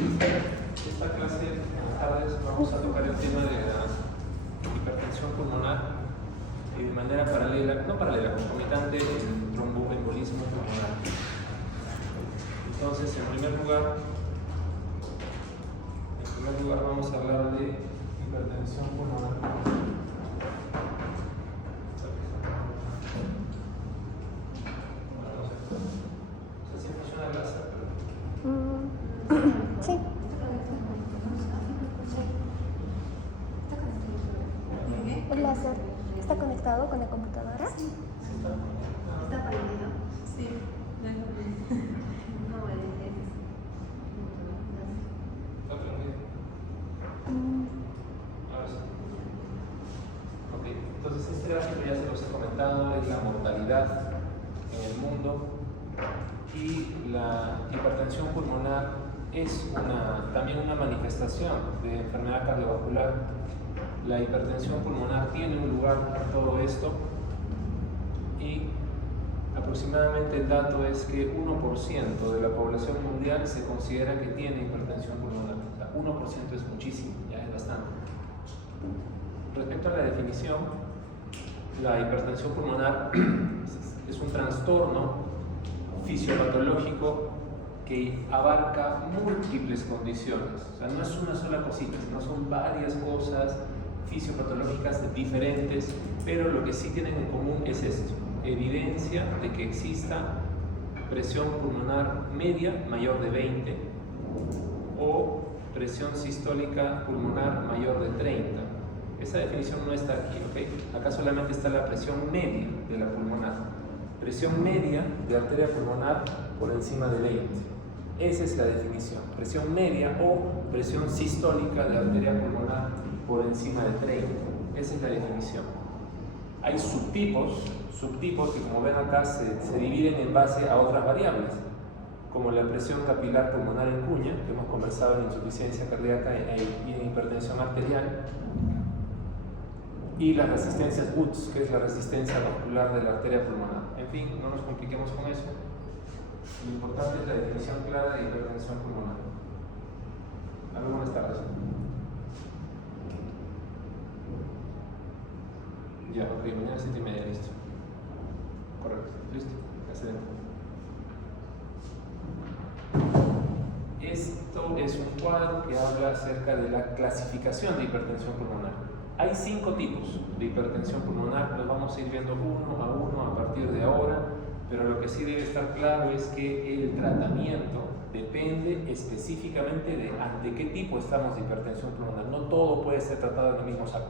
Esta clase, buenas tardes, vamos a tocar el tema de la hipertensión pulmonar y de manera paralela, no paralela, concomitante, el tromboembolismo pulmonar. Entonces, en primer lugar vamos a hablar de hipertensión pulmonar. Sí. El láser está conectado con la computadora. ¿Está prendido? Sí. No, ¿Está prendido? Ahora sí. Ok, entonces este gráfico ya se los he comentado, es la mortalidad en el mundo y la hipertensión pulmonar es también una manifestación de enfermedad cardiovascular. La hipertensión pulmonar tiene un lugar en todo esto y aproximadamente el dato es que 1% de la población mundial se considera que tiene hipertensión pulmonar. O sea, 1% es muchísimo, ya es bastante. Respecto a la definición, la hipertensión pulmonar es un trastorno fisiopatológico que abarca múltiples condiciones. O sea, no es una sola cosita, sino son varias cosas fisiopatológicas diferentes, pero lo que sí tienen en común es esto: evidencia de que exista presión pulmonar media mayor de 20 o presión sistólica pulmonar mayor de 30. Esa definición no está aquí, ¿ok? Acá solamente está la presión media de la pulmonar. Presión media de arteria pulmonar por encima de 20. Esa es la definición. Presión media o presión sistólica de arteria pulmonar por encima de 30. Esa es la definición. Hay subtipos que, como ven acá, se dividen en base a otras variables, como la presión capilar pulmonar en cuña, que hemos conversado en insuficiencia cardíaca y en hipertensión arterial, y las resistencias Woods, que es la resistencia vascular de la arteria pulmonar. En fin, no nos compliquemos con eso. Lo importante es la definición clara de hipertensión pulmonar. ¿Algo buenas tardes? Ya, ok, mañana 7:30, listo. Correcto, listo, excelente. Esto es un cuadro que habla acerca de la clasificación de hipertensión pulmonar. Hay 5 tipos de hipertensión pulmonar, los vamos a ir viendo uno a uno a partir de ahora, pero lo que sí debe estar claro es que el tratamiento depende específicamente de ante qué tipo estamos de hipertensión pulmonar. No todo puede ser tratado en el mismo saco.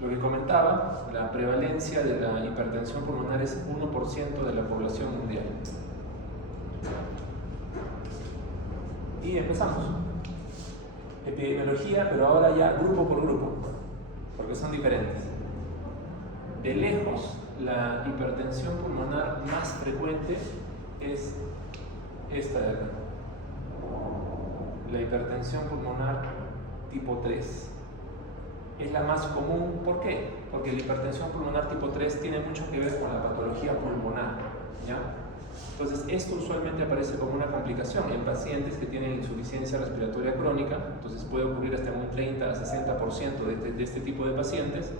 Lo que comentaba, la prevalencia de la hipertensión pulmonar es 1% de la población mundial. Y empezamos. Epidemiología, pero ahora ya grupo por grupo, porque son diferentes. De lejos, la hipertensión pulmonar más frecuente es esta de acá. La hipertensión pulmonar tipo 3. Es la más común. ¿Por qué? Porque la hipertensión pulmonar tipo 3 tiene mucho que ver con la patología pulmonar, ¿ya? Entonces, esto usualmente aparece como una complicación en pacientes que tienen insuficiencia respiratoria crónica. Entonces puede ocurrir hasta un 30 a 60% de este tipo de pacientes,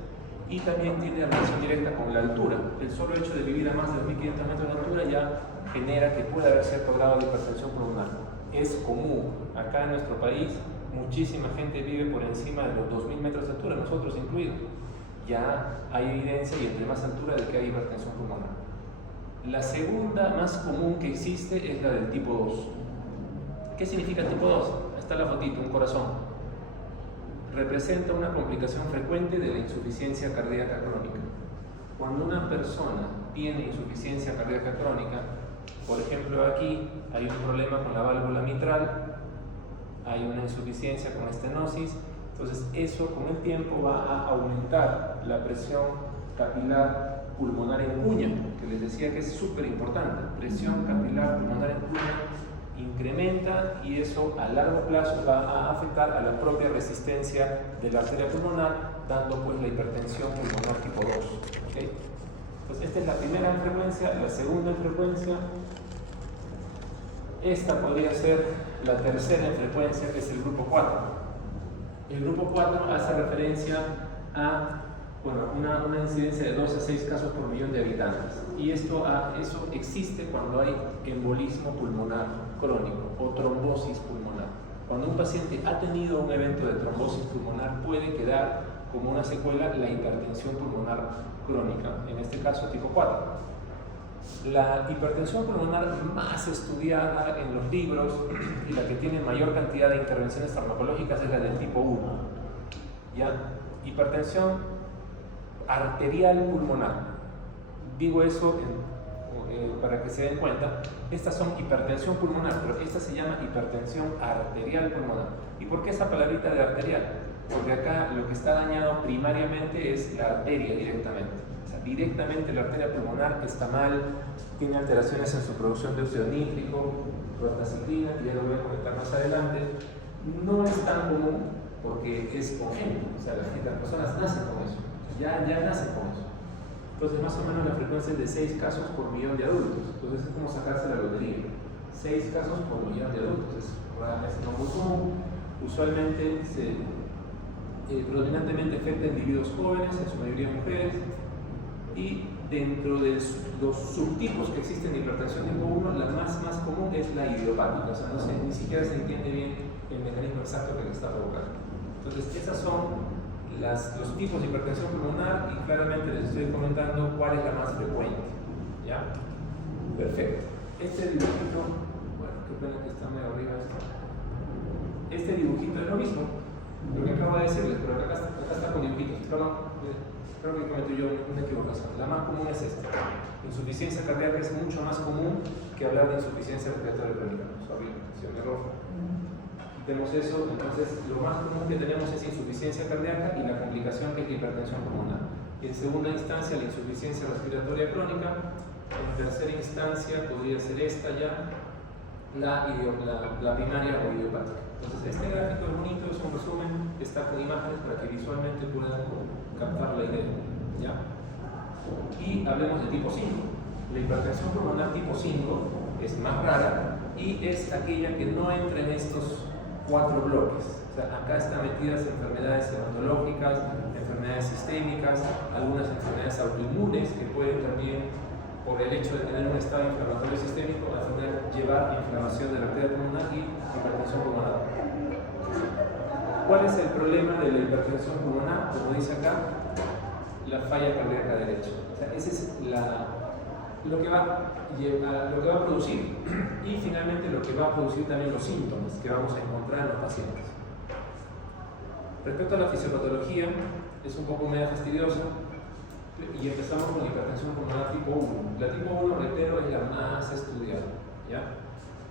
y también tiene relación directa con la altura. El solo hecho de vivir a más de 2.500 metros de altura ya genera que pueda haber cierto grado de hipertensión pulmonar. Es común. Acá en nuestro país muchísima gente vive por encima de los 2.000 metros de altura, nosotros incluidos. Ya hay evidencia, y entre más altura, de que hay hipertensión pulmonar. La segunda más común que existe es la del tipo 2. ¿Qué significa el tipo 2? Está la fotito, un corazón. Representa una complicación frecuente de la insuficiencia cardíaca crónica. Cuando una persona tiene insuficiencia cardíaca crónica, por ejemplo aquí hay un problema con la válvula mitral, hay una insuficiencia con estenosis, entonces eso con el tiempo va a aumentar la presión capilar pulmonar en cuña, que les decía que es súper importante. Presión capilar pulmonar en cuña incrementa, y eso a largo plazo va a afectar a la propia resistencia de la arteria pulmonar, dando pues la hipertensión pulmonar tipo 2. ¿Okay? Entonces esta es la primera en frecuencia. La segunda en frecuencia, esta podría ser la tercera en frecuencia, que es el grupo 4. El grupo 4 hace referencia a una incidencia de 2 a 6 casos por millón de habitantes. Y eso existe cuando hay embolismo pulmonar crónico o trombosis pulmonar. Cuando un paciente ha tenido un evento de trombosis pulmonar, puede quedar como una secuela la hipertensión pulmonar crónica, en este caso tipo 4. La hipertensión pulmonar más estudiada en los libros y la que tiene mayor cantidad de intervenciones farmacológicas es la del tipo 1. ¿Ya? Hipertensión arterial pulmonar. Digo eso para que se den cuenta. Estas son hipertensión pulmonar, pero esta se llama hipertensión arterial pulmonar. ¿Y por qué esa palabrita de arterial? Porque acá lo que está dañado primariamente es la arteria directamente. O sea, directamente la arteria pulmonar está mal, tiene alteraciones en su producción de óxido nítrico, prostaciclina, que ya lo voy a comentar más adelante. No es tan común porque es congénito, o sea, las personas nacen con eso, ya nacen con eso. Entonces, más o menos la frecuencia es de 6 casos por millón de adultos. Entonces, es como sacarse la lotería. 6 casos por millón de adultos, es no muy común. Usualmente predominantemente afecta a individuos jóvenes, en su mayoría mujeres, y dentro de los subtipos que existen de hipertensión tipo 1, la más común es la idiopática, o sea, ni siquiera se entiende bien el mecanismo exacto que le está provocando. Entonces, esas son los tipos de hipertensión pulmonar y claramente les estoy comentando cuál es la más frecuente. ¿Ya? Perfecto. Este dibujito, bueno, qué pena que está medio arriba esto. Este dibujito es lo mismo, lo que acabo de decirles, pero acá está con dibujitos. Creo que cometí yo una equivocación. La más común es esta. Insuficiencia cardíaca es mucho más común que hablar de insuficiencia respiratoria crónica. Sorry, un error. Quitemos eso, entonces lo más común que tenemos es insuficiencia cardíaca y la complicación que es la hipertensión pulmonar. En segunda instancia, la insuficiencia respiratoria crónica. En tercera instancia, podría ser esta ya, la primaria o idiopática. Entonces, este gráfico es bonito, es un resumen, está con imágenes para que visualmente puedan captar la idea. ¿Ya? Y hablemos de tipo 5. La hipertensión pulmonar tipo 5 es más rara y es aquella que no entra en estos 4 bloques. O sea, acá están metidas enfermedades hematológicas, enfermedades sistémicas, algunas enfermedades autoinmunes que pueden también, por el hecho de tener un estado inflamatorio sistémico, llevar inflamación de la arteria pulmonar y hipertensión pulmonar. ¿Cuál es el problema de la hipertensión pulmonar? Como dice acá, la falla cardíaca derecha. O sea, ese es lo que va a producir y finalmente lo que va a producir también los síntomas que vamos a encontrar en los pacientes. Respecto a la fisiopatología, es un poco media fastidiosa y empezamos con la hipertensión pulmonar tipo 1. La tipo 1, reitero, es la más estudiada. ¿Ya?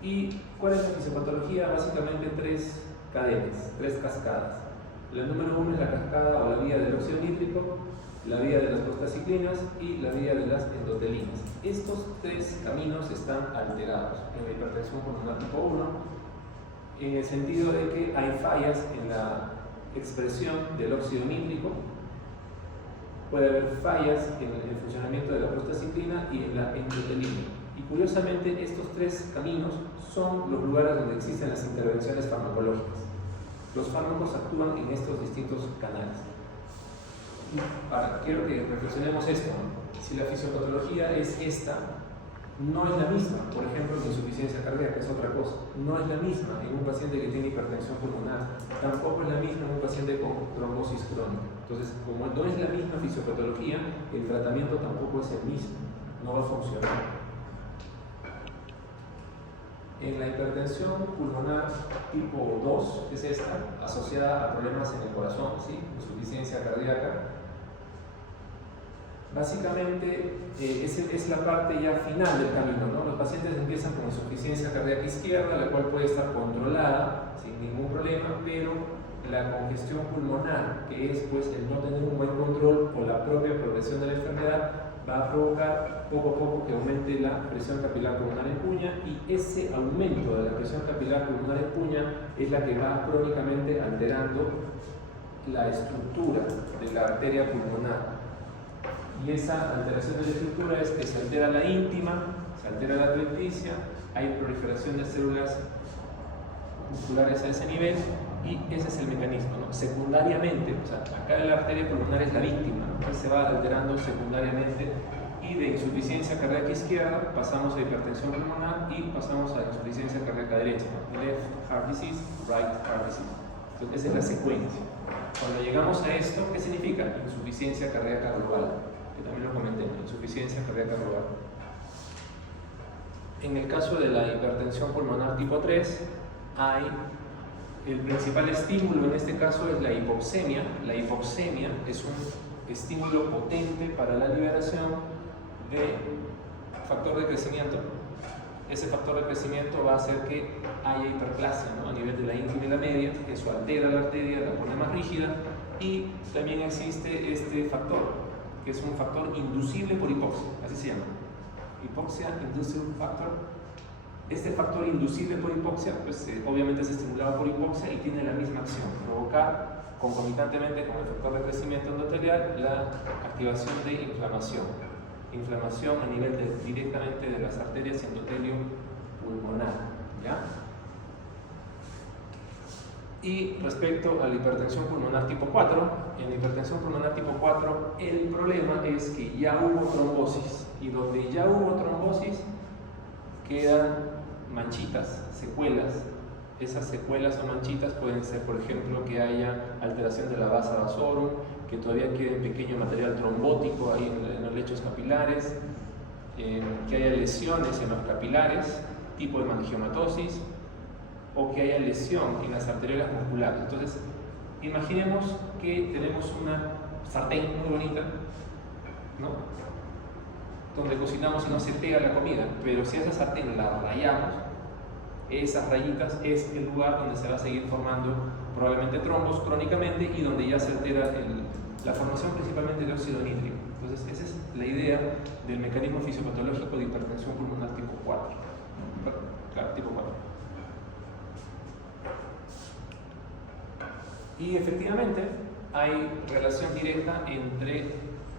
¿Y cuál es la fisiopatología? Básicamente 3 cadenas, 3 cascadas. La número 1 es la cascada o la vía del óxido nítrico, la vía de las prostaciclinas y la vía de las endotelinas. Estos 3 caminos están alterados en la hipertensión pulmonar tipo 1, en el sentido de que hay fallas en la expresión del óxido nítrico, puede haber fallas en el funcionamiento de la prostaciclina y en la endotelina. Y curiosamente, estos 3 caminos son los lugares donde existen las intervenciones farmacológicas. Los fármacos actúan en estos distintos canales. Ahora, quiero que reflexionemos esto, ¿no? Si la fisiopatología es esta, no es la misma, por ejemplo, que insuficiencia cardíaca, es otra cosa. No es la misma en un paciente que tiene hipertensión pulmonar, tampoco es la misma en un paciente con trombosis crónica. Entonces, como no es la misma fisiopatología, el tratamiento tampoco es el mismo, no va a funcionar. En la hipertensión pulmonar tipo 2, que es esta, asociada a problemas en el corazón, ¿sí? Insuficiencia cardíaca, básicamente es la parte ya final del camino, ¿no? Los pacientes empiezan con insuficiencia cardíaca izquierda, la cual puede estar controlada sin ningún problema, pero la congestión pulmonar, que es pues el no tener un buen control o la propia progresión de la enfermedad, va a provocar poco a poco que aumente la presión capilar pulmonar en cuña, y ese aumento de la presión capilar pulmonar en cuña es la que va crónicamente alterando la estructura de la arteria pulmonar. Y esa alteración de la estructura es que se altera la íntima, se altera la adventicia, hay proliferación de células musculares a ese nivel y ese es el mecanismo, ¿no? Secundariamente, o sea, acá la arteria pulmonar es la víctima, ¿no? Entonces se va alterando secundariamente y de insuficiencia cardíaca izquierda pasamos a hipertensión pulmonar y pasamos a insuficiencia cardíaca derecha, ¿no? Left heart disease, right heart disease. Entonces esa es la secuencia. Cuando llegamos a esto, ¿qué significa? Insuficiencia cardíaca global, que también lo comenté, insuficiencia cardíaca global. En el caso de la hipertensión pulmonar tipo 3, el principal estímulo en este caso es la hipoxemia. La hipoxemia es un estímulo potente para la liberación de factor de crecimiento. Ese factor de crecimiento va a hacer que haya hiperplasia, ¿no? A nivel de la íntima y la media, eso altera la arteria, la pone más rígida, y también existe este factor, que es un factor inducible por hipoxia, así se llama. Hipoxia inducible factor. Este factor inducible por hipoxia, pues obviamente es estimulado por hipoxia y tiene la misma acción, provocar concomitantemente con el factor de crecimiento endotelial la activación de inflamación a nivel directamente de las arterias y endotelio pulmonar, ¿ya? Y respecto a la hipertensión pulmonar tipo 4, en la hipertensión pulmonar tipo 4 el problema es que ya hubo trombosis, y donde ya hubo trombosis quedan manchitas, secuelas. Esas secuelas o manchitas pueden ser, por ejemplo, que haya alteración de la vasa vasorum, que todavía quede pequeño material trombótico ahí en los lechos capilares, que haya lesiones en los capilares, tipo de hemangiomatosis, o que haya lesión en las arteriolas musculares. Entonces, imaginemos que tenemos una sartén muy bonita, ¿no? Donde cocinamos y no se pega la comida, pero si esa sartén la rayamos, esas rayitas es el lugar donde se va a seguir formando probablemente trombos crónicamente y donde ya se altera la formación principalmente de óxido nítrico. Entonces esa es la idea del mecanismo fisiopatológico de hipertensión pulmonar tipo 4. Claro, tipo 4. Y efectivamente hay relación directa entre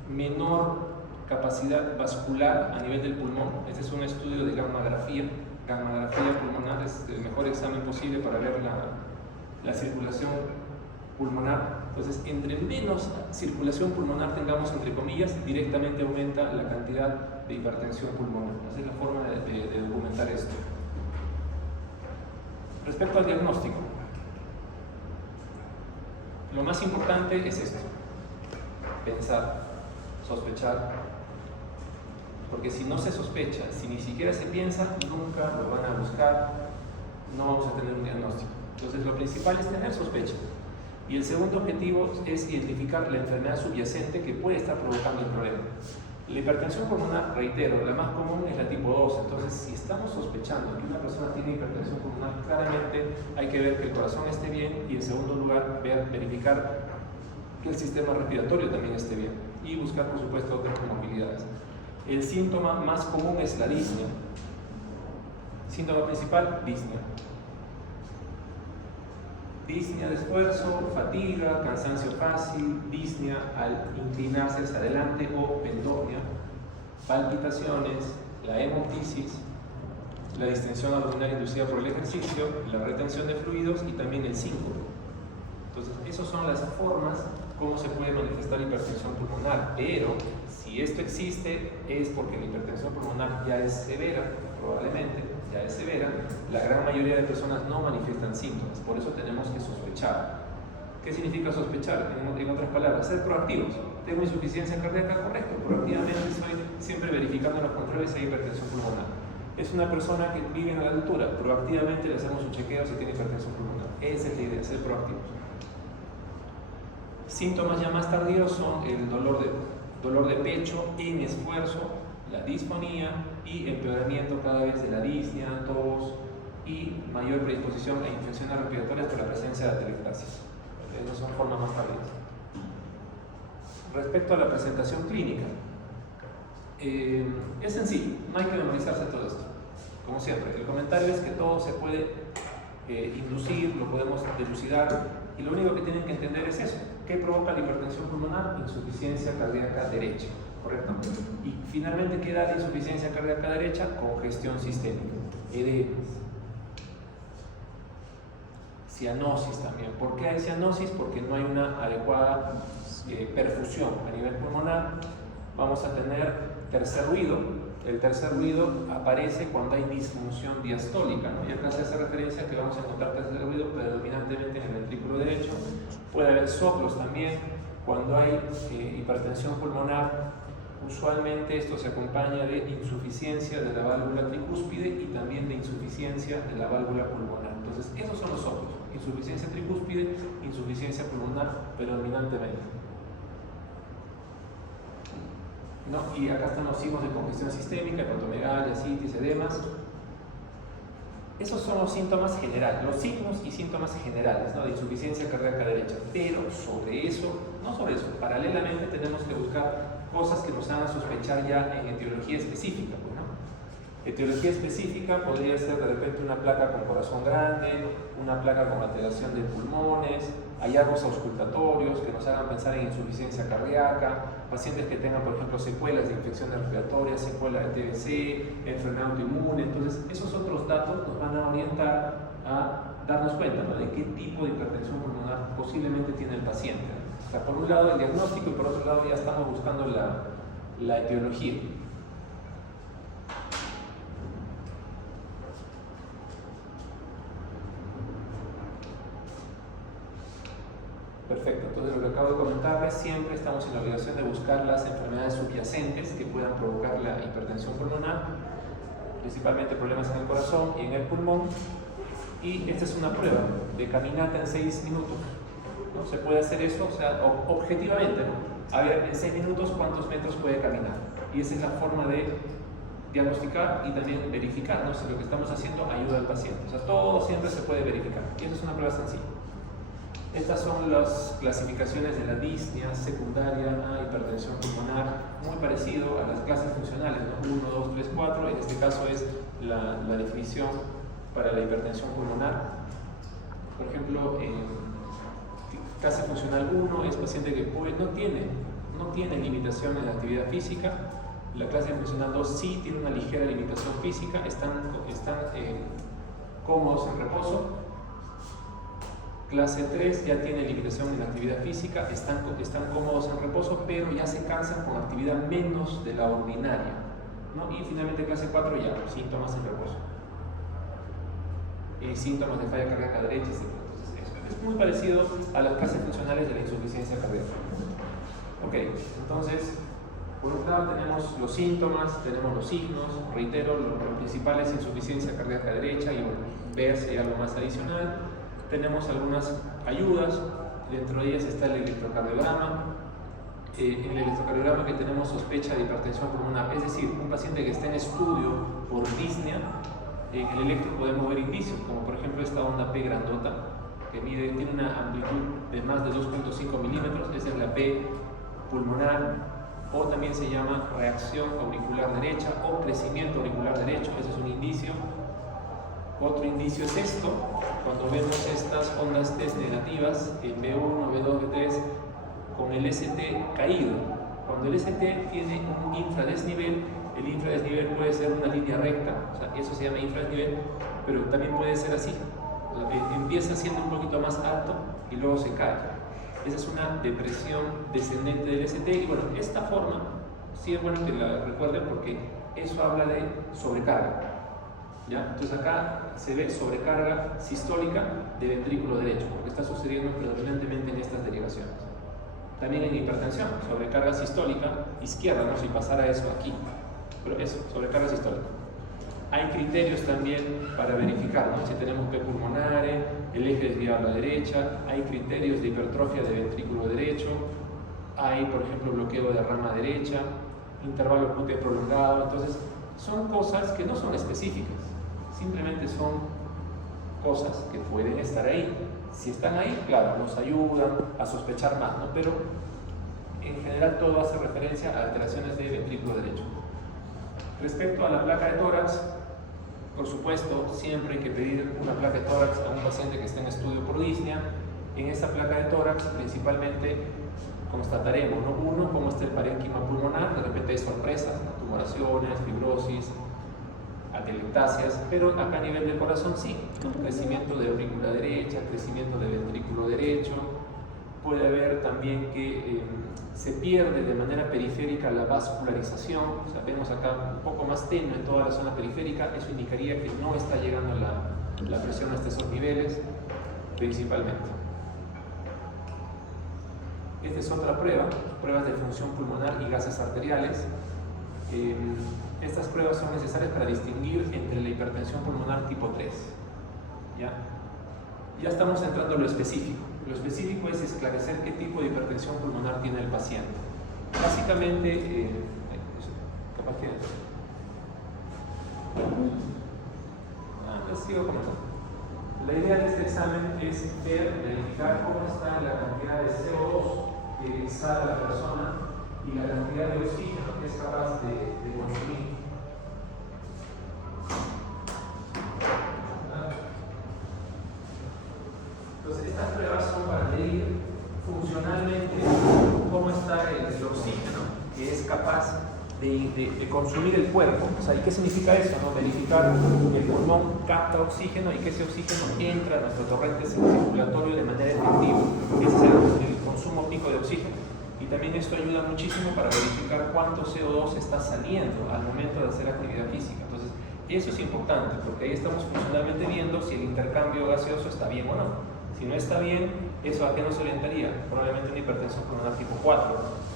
menor capacidad vascular a nivel del pulmón. Este es un estudio de gammagrafía. Gammagrafía pulmonar es el mejor examen posible para ver la circulación pulmonar. Entonces, entre menos circulación pulmonar tengamos, entre comillas, directamente aumenta la cantidad de hipertensión pulmonar. Esa es la forma de documentar esto. Respecto al diagnóstico, lo más importante es esto: pensar, sospechar. Porque si no se sospecha, si ni siquiera se piensa, nunca lo van a buscar, no vamos a tener un diagnóstico. Entonces lo principal es tener sospecha. Y el segundo objetivo es identificar la enfermedad subyacente que puede estar provocando el problema. La hipertensión pulmonar, reitero, la más común es la tipo 2. Entonces, si estamos sospechando que una persona tiene hipertensión pulmonar, claramente hay que ver que el corazón esté bien y en segundo lugar verificar que el sistema respiratorio también esté bien y buscar, por supuesto, otras comorbilidades. El síntoma más común es la disnea. Síntoma principal, disnea. Disnea de esfuerzo, fatiga, cansancio fácil, disnea al inclinarse hacia adelante o pentopnia, palpitaciones, la hemoptisis, la distensión abdominal inducida por el ejercicio, la retención de fluidos y también el síncope. Entonces, esas son las formas como se puede manifestar hipertensión pulmonar, pero si esto existe es porque la hipertensión pulmonar ya es severa, probablemente ya es severa. La gran mayoría de personas no manifiestan síntomas, por eso tenemos que sospechar. ¿Qué significa sospechar? En otras palabras, ser proactivos. ¿Tengo insuficiencia cardíaca? Correcto, proactivamente estoy siempre verificando los controles si hay hipertensión pulmonar. Es una persona que vive en la altura, proactivamente le hacemos un chequeo si tiene hipertensión pulmonar. Esa es la idea, ser proactivos. Síntomas ya más tardíos son el dolor de pecho en esfuerzo, la disfonía y empeoramiento cada vez de la disnea, tos y mayor predisposición a infecciones respiratorias por la presencia de atelectasis. Esas son formas más tardías. Respecto a la presentación clínica, es sencillo, no hay que memorizarse todo esto. Como siempre, el comentario es que todo se puede inducir, lo podemos dilucidar, y lo único que tienen que entender es eso. ¿Qué provoca la hipertensión pulmonar? Insuficiencia cardíaca derecha, ¿correcto? Y finalmente, ¿qué da la insuficiencia cardíaca derecha? Congestión sistémica, edema. cianosis también. ¿Por qué hay cianosis? Porque no hay una adecuada perfusión a nivel pulmonar. Vamos a tener tercer ruido. El tercer ruido aparece cuando hay disfunción diastólica, ¿no? Y acá se hace referencia a que vamos a encontrar tercer ruido predominantemente en el ventrículo derecho. Puede haber soplos también cuando hay hipertensión pulmonar. Usualmente esto se acompaña de insuficiencia de la válvula tricúspide y también de insuficiencia de la válvula pulmonar. Entonces, esos son los soplos: insuficiencia tricúspide, insuficiencia pulmonar predominantemente. ¿No? Y acá están los signos de congestión sistémica, hepatomegalia, citis, edemas. Esos son los síntomas generales, los signos y síntomas generales, ¿no? De insuficiencia cardíaca derecha. Pero paralelamente tenemos que buscar cosas que nos hagan sospechar ya en etiología específica, pues, ¿no? Etiología específica podría ser de repente una placa con corazón grande, una placa con alteración de pulmones, hallazgos auscultatorios que nos hagan pensar en insuficiencia cardíaca, pacientes que tengan, por ejemplo, secuelas de infecciones respiratorias, secuelas de TBC, enfermedad autoinmune. Entonces, esos otros datos nos van a orientar a darnos cuenta, ¿no?, de qué tipo de hipertensión pulmonar posiblemente tiene el paciente. O sea, por un lado el diagnóstico y por otro lado ya estamos buscando la etiología. Perfecto, entonces lo que acabo de comentarles, siempre estamos en la obligación de buscar las enfermedades subyacentes que puedan provocar la hipertensión pulmonar, principalmente problemas en el corazón y en el pulmón. Y esta es una prueba de caminata en 6 minutos. ¿No? Se puede hacer eso, o sea, objetivamente, ¿no? A ver, en 6 minutos cuántos metros puede caminar. Y esa es la forma de diagnosticar y también verificar, ¿no? Si lo que estamos haciendo ayuda al paciente. O sea, todo siempre se puede verificar. Y eso es una prueba sencilla. Estas son las clasificaciones de la disnea secundaria a hipertensión pulmonar, muy parecido a las clases funcionales, ¿no? 1, 2, 3, 4. En este caso es la definición para la hipertensión pulmonar. Por ejemplo, en clase funcional 1 es paciente que no tiene limitación en la actividad física. La clase funcional 2 sí tiene una ligera limitación física, están cómodos en reposo. Clase 3 ya tiene limitación en la actividad física, están cómodos en reposo, pero ya se cansan con actividad menos de la ordinaria, ¿no? Y finalmente clase 4 ya, síntomas en reposo. Síntomas de falla cardíaca derecha, etc. Entonces, es muy parecido a las clases funcionales de la insuficiencia cardíaca. Ok, entonces, por un lado tenemos los síntomas, tenemos los signos, reitero, lo principal es insuficiencia cardíaca derecha y bueno, ver si hay algo más adicional. Tenemos algunas ayudas, dentro de ellas está el electrocardiograma. En el electrocardiograma que tenemos sospecha de hipertensión pulmonar, es decir, un paciente que está en estudio por disnea, en el electro podemos ver indicios, como por ejemplo esta onda P grandota, que tiene una amplitud de más de 2.5 milímetros, esa es la P pulmonar, o también se llama reacción auricular derecha o crecimiento auricular derecho, ese es un indicio. Otro indicio es esto, cuando vemos estas ondas test negativas, en B1, B2, B3, con el ST caído. Cuando el ST tiene un infradesnivel, el infradesnivel puede ser una línea recta, o sea, eso se llama infradesnivel, pero también puede ser así. Empieza siendo un poquito más alto y luego se cae. Esa es una depresión descendente del ST y bueno, esta forma sí es bueno que la recuerden porque eso habla de sobrecarga. ¿Ya? Entonces acá se ve sobrecarga sistólica de ventrículo derecho, porque está sucediendo predominantemente en estas derivaciones. También en hipertensión, sobrecarga sistólica izquierda, ¿no? Si pasara eso aquí, pero eso, sobrecarga sistólica. Hay criterios también para verificar, ¿no? Si tenemos P pulmonare, el eje desviado a la derecha, hay criterios de hipertrofia de ventrículo derecho, hay, por ejemplo, bloqueo de rama derecha, intervalo QT prolongado. Entonces, son cosas que no son específicas. Simplemente son cosas que pueden estar ahí. Si están ahí, claro, nos ayudan a sospechar más, ¿no? Pero en general todo hace referencia a alteraciones de ventrículo derecho. Respecto a la placa de tórax, por supuesto, siempre hay que pedir una placa de tórax a un paciente que esté en estudio por disnea. En esa placa de tórax, principalmente, constataremos, ¿no? Uno, cómo está el parénquima pulmonar, de repente hay sorpresas, ¿no? Tumoraciones, fibrosis, atelectasias, pero acá a nivel del corazón sí, crecimiento de aurícula derecha, crecimiento del ventrículo derecho, puede haber también que se pierde de manera periférica la vascularización, o sea, vemos acá un poco más tenue en toda la zona periférica, eso indicaría que no está llegando la presión hasta esos niveles, principalmente. Esta es otra prueba, pruebas de función pulmonar y gases arteriales. Estas pruebas son necesarias para distinguir entre la hipertensión pulmonar tipo 3. Ya estamos entrando a lo específico. Lo específico es esclarecer qué tipo de hipertensión pulmonar tiene el paciente. Básicamente, capaz que... les sigo comentando. La idea de este examen es verificar cómo está la cantidad de CO2 que exhala la persona y la cantidad de oxígeno que es capaz de consumir. Entonces, estas pruebas son para medir funcionalmente cómo está el oxígeno que es capaz de consumir el cuerpo. O sea, ¿y qué significa eso? ¿No? Verificar que el pulmón capta oxígeno y que ese oxígeno entra a nuestro torrente circulatorio de manera efectiva. Ese es el consumo pico de oxígeno. Y también esto ayuda muchísimo para verificar cuánto CO2 está saliendo al momento de hacer actividad física. Entonces, eso es importante, porque ahí estamos funcionalmente viendo si el intercambio gaseoso está bien o no. Si no está bien, ¿eso a qué nos orientaría? Probablemente una hipertensión pulmonar tipo 4.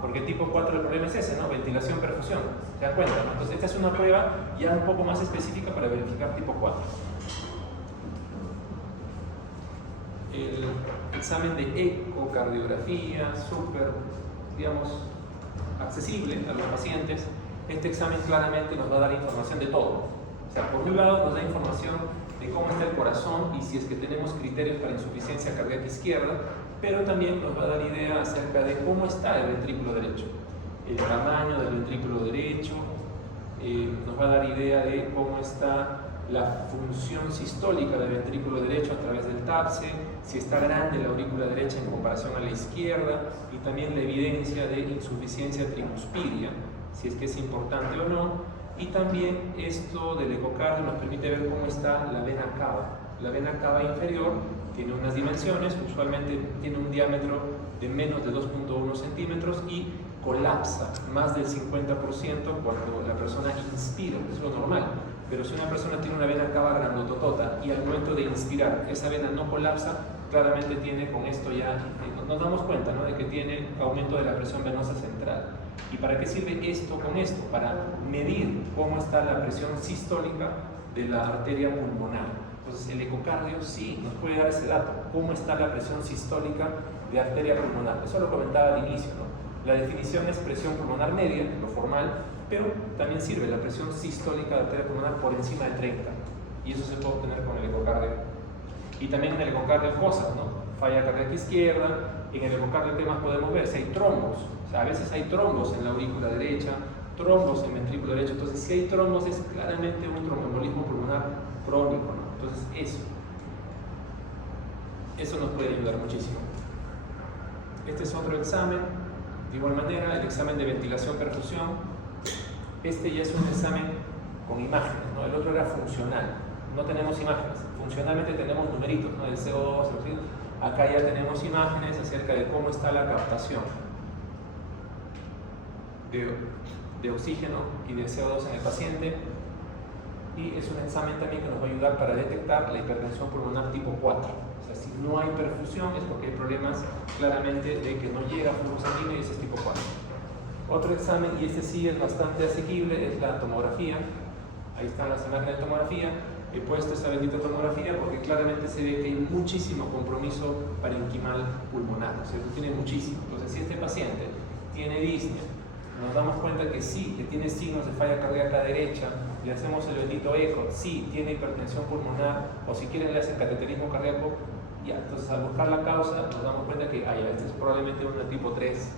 Porque tipo 4 el problema es ese, ¿no? Ventilación, perfusión. ¿Se dan cuenta? ¿No? Entonces, esta es una prueba ya un poco más específica para verificar tipo 4. El examen de ecocardiografía, súper, digamos, accesible a los pacientes. Este examen claramente nos va a dar información de todo. O sea, por un lado nos da información de cómo está el corazón y si es que tenemos criterios para insuficiencia cardíaca izquierda, pero también nos va a dar idea acerca de cómo está el ventrículo derecho, el tamaño del ventrículo derecho, nos va a dar idea de cómo está la función sistólica del ventrículo derecho a través del TAPSE, si está grande la aurícula derecha en comparación a la izquierda, y también la evidencia de insuficiencia tricuspidia, si es que es importante o no. Y también esto del ecocardio nos permite ver cómo está la vena cava. La vena cava inferior tiene unas dimensiones, usualmente tiene un diámetro de menos de 2.1 centímetros y colapsa más del 50% cuando la persona inspira, es lo normal. Pero si una persona tiene una vena cava grandototota y al momento de inspirar esa vena no colapsa, claramente tiene con esto ya, nos damos cuenta, ¿no?, de que tiene aumento de la presión venosa central. ¿Y para qué sirve esto con esto? Para medir cómo está la presión sistólica de la arteria pulmonar. Entonces el ecocardio sí nos puede dar ese dato, cómo está la presión sistólica de arteria pulmonar. Eso lo comentaba al inicio, ¿no? La definición es presión pulmonar media, lo formal, pero también sirve la presión sistólica de arteria pulmonar por encima de 30. Y eso se puede obtener con el ecocardio. Y también en el ecocardio cosas, ¿no? Falla cardíaca izquierda. En el ecocardio, ¿qué más podemos ver? Si hay trombos. O sea, a veces hay trombos en la aurícula derecha, trombos en el ventrículo derecho. Entonces, si hay trombos, es claramente un tromboembolismo pulmonar crónico, ¿no? Entonces, eso nos puede ayudar muchísimo. Este es otro examen. De igual manera, el examen de ventilación-perfusión. Este ya es un examen con imágenes, ¿no? El otro era funcional. No tenemos imágenes. Funcionalmente tenemos numeritos, ¿no? El CO2, el oxígeno. Acá ya tenemos imágenes acerca de cómo está la captación de oxígeno y de CO2 en el paciente. Y es un examen también que nos va a ayudar para detectar la hipertensión pulmonar tipo 4. O sea, si no hay perfusión es porque hay problemas claramente de que no llega flujo sanguíneo y ese es tipo 4. Otro examen, y este sí es bastante asequible, es la tomografía. Ahí están las imágenes de tomografía. He puesto esa bendita tomografía porque claramente se ve que hay muchísimo compromiso parenquimal pulmonar, o sea, tiene muchísimo. Entonces, si este paciente tiene disnea, nos damos cuenta que sí, que tiene signos de falla cardíaca derecha, le hacemos el bendito eco, sí, tiene hipertensión pulmonar, o si quieren le hacen cateterismo cardíaco, ya, entonces al buscar la causa nos damos cuenta que este es probablemente una tipo 3,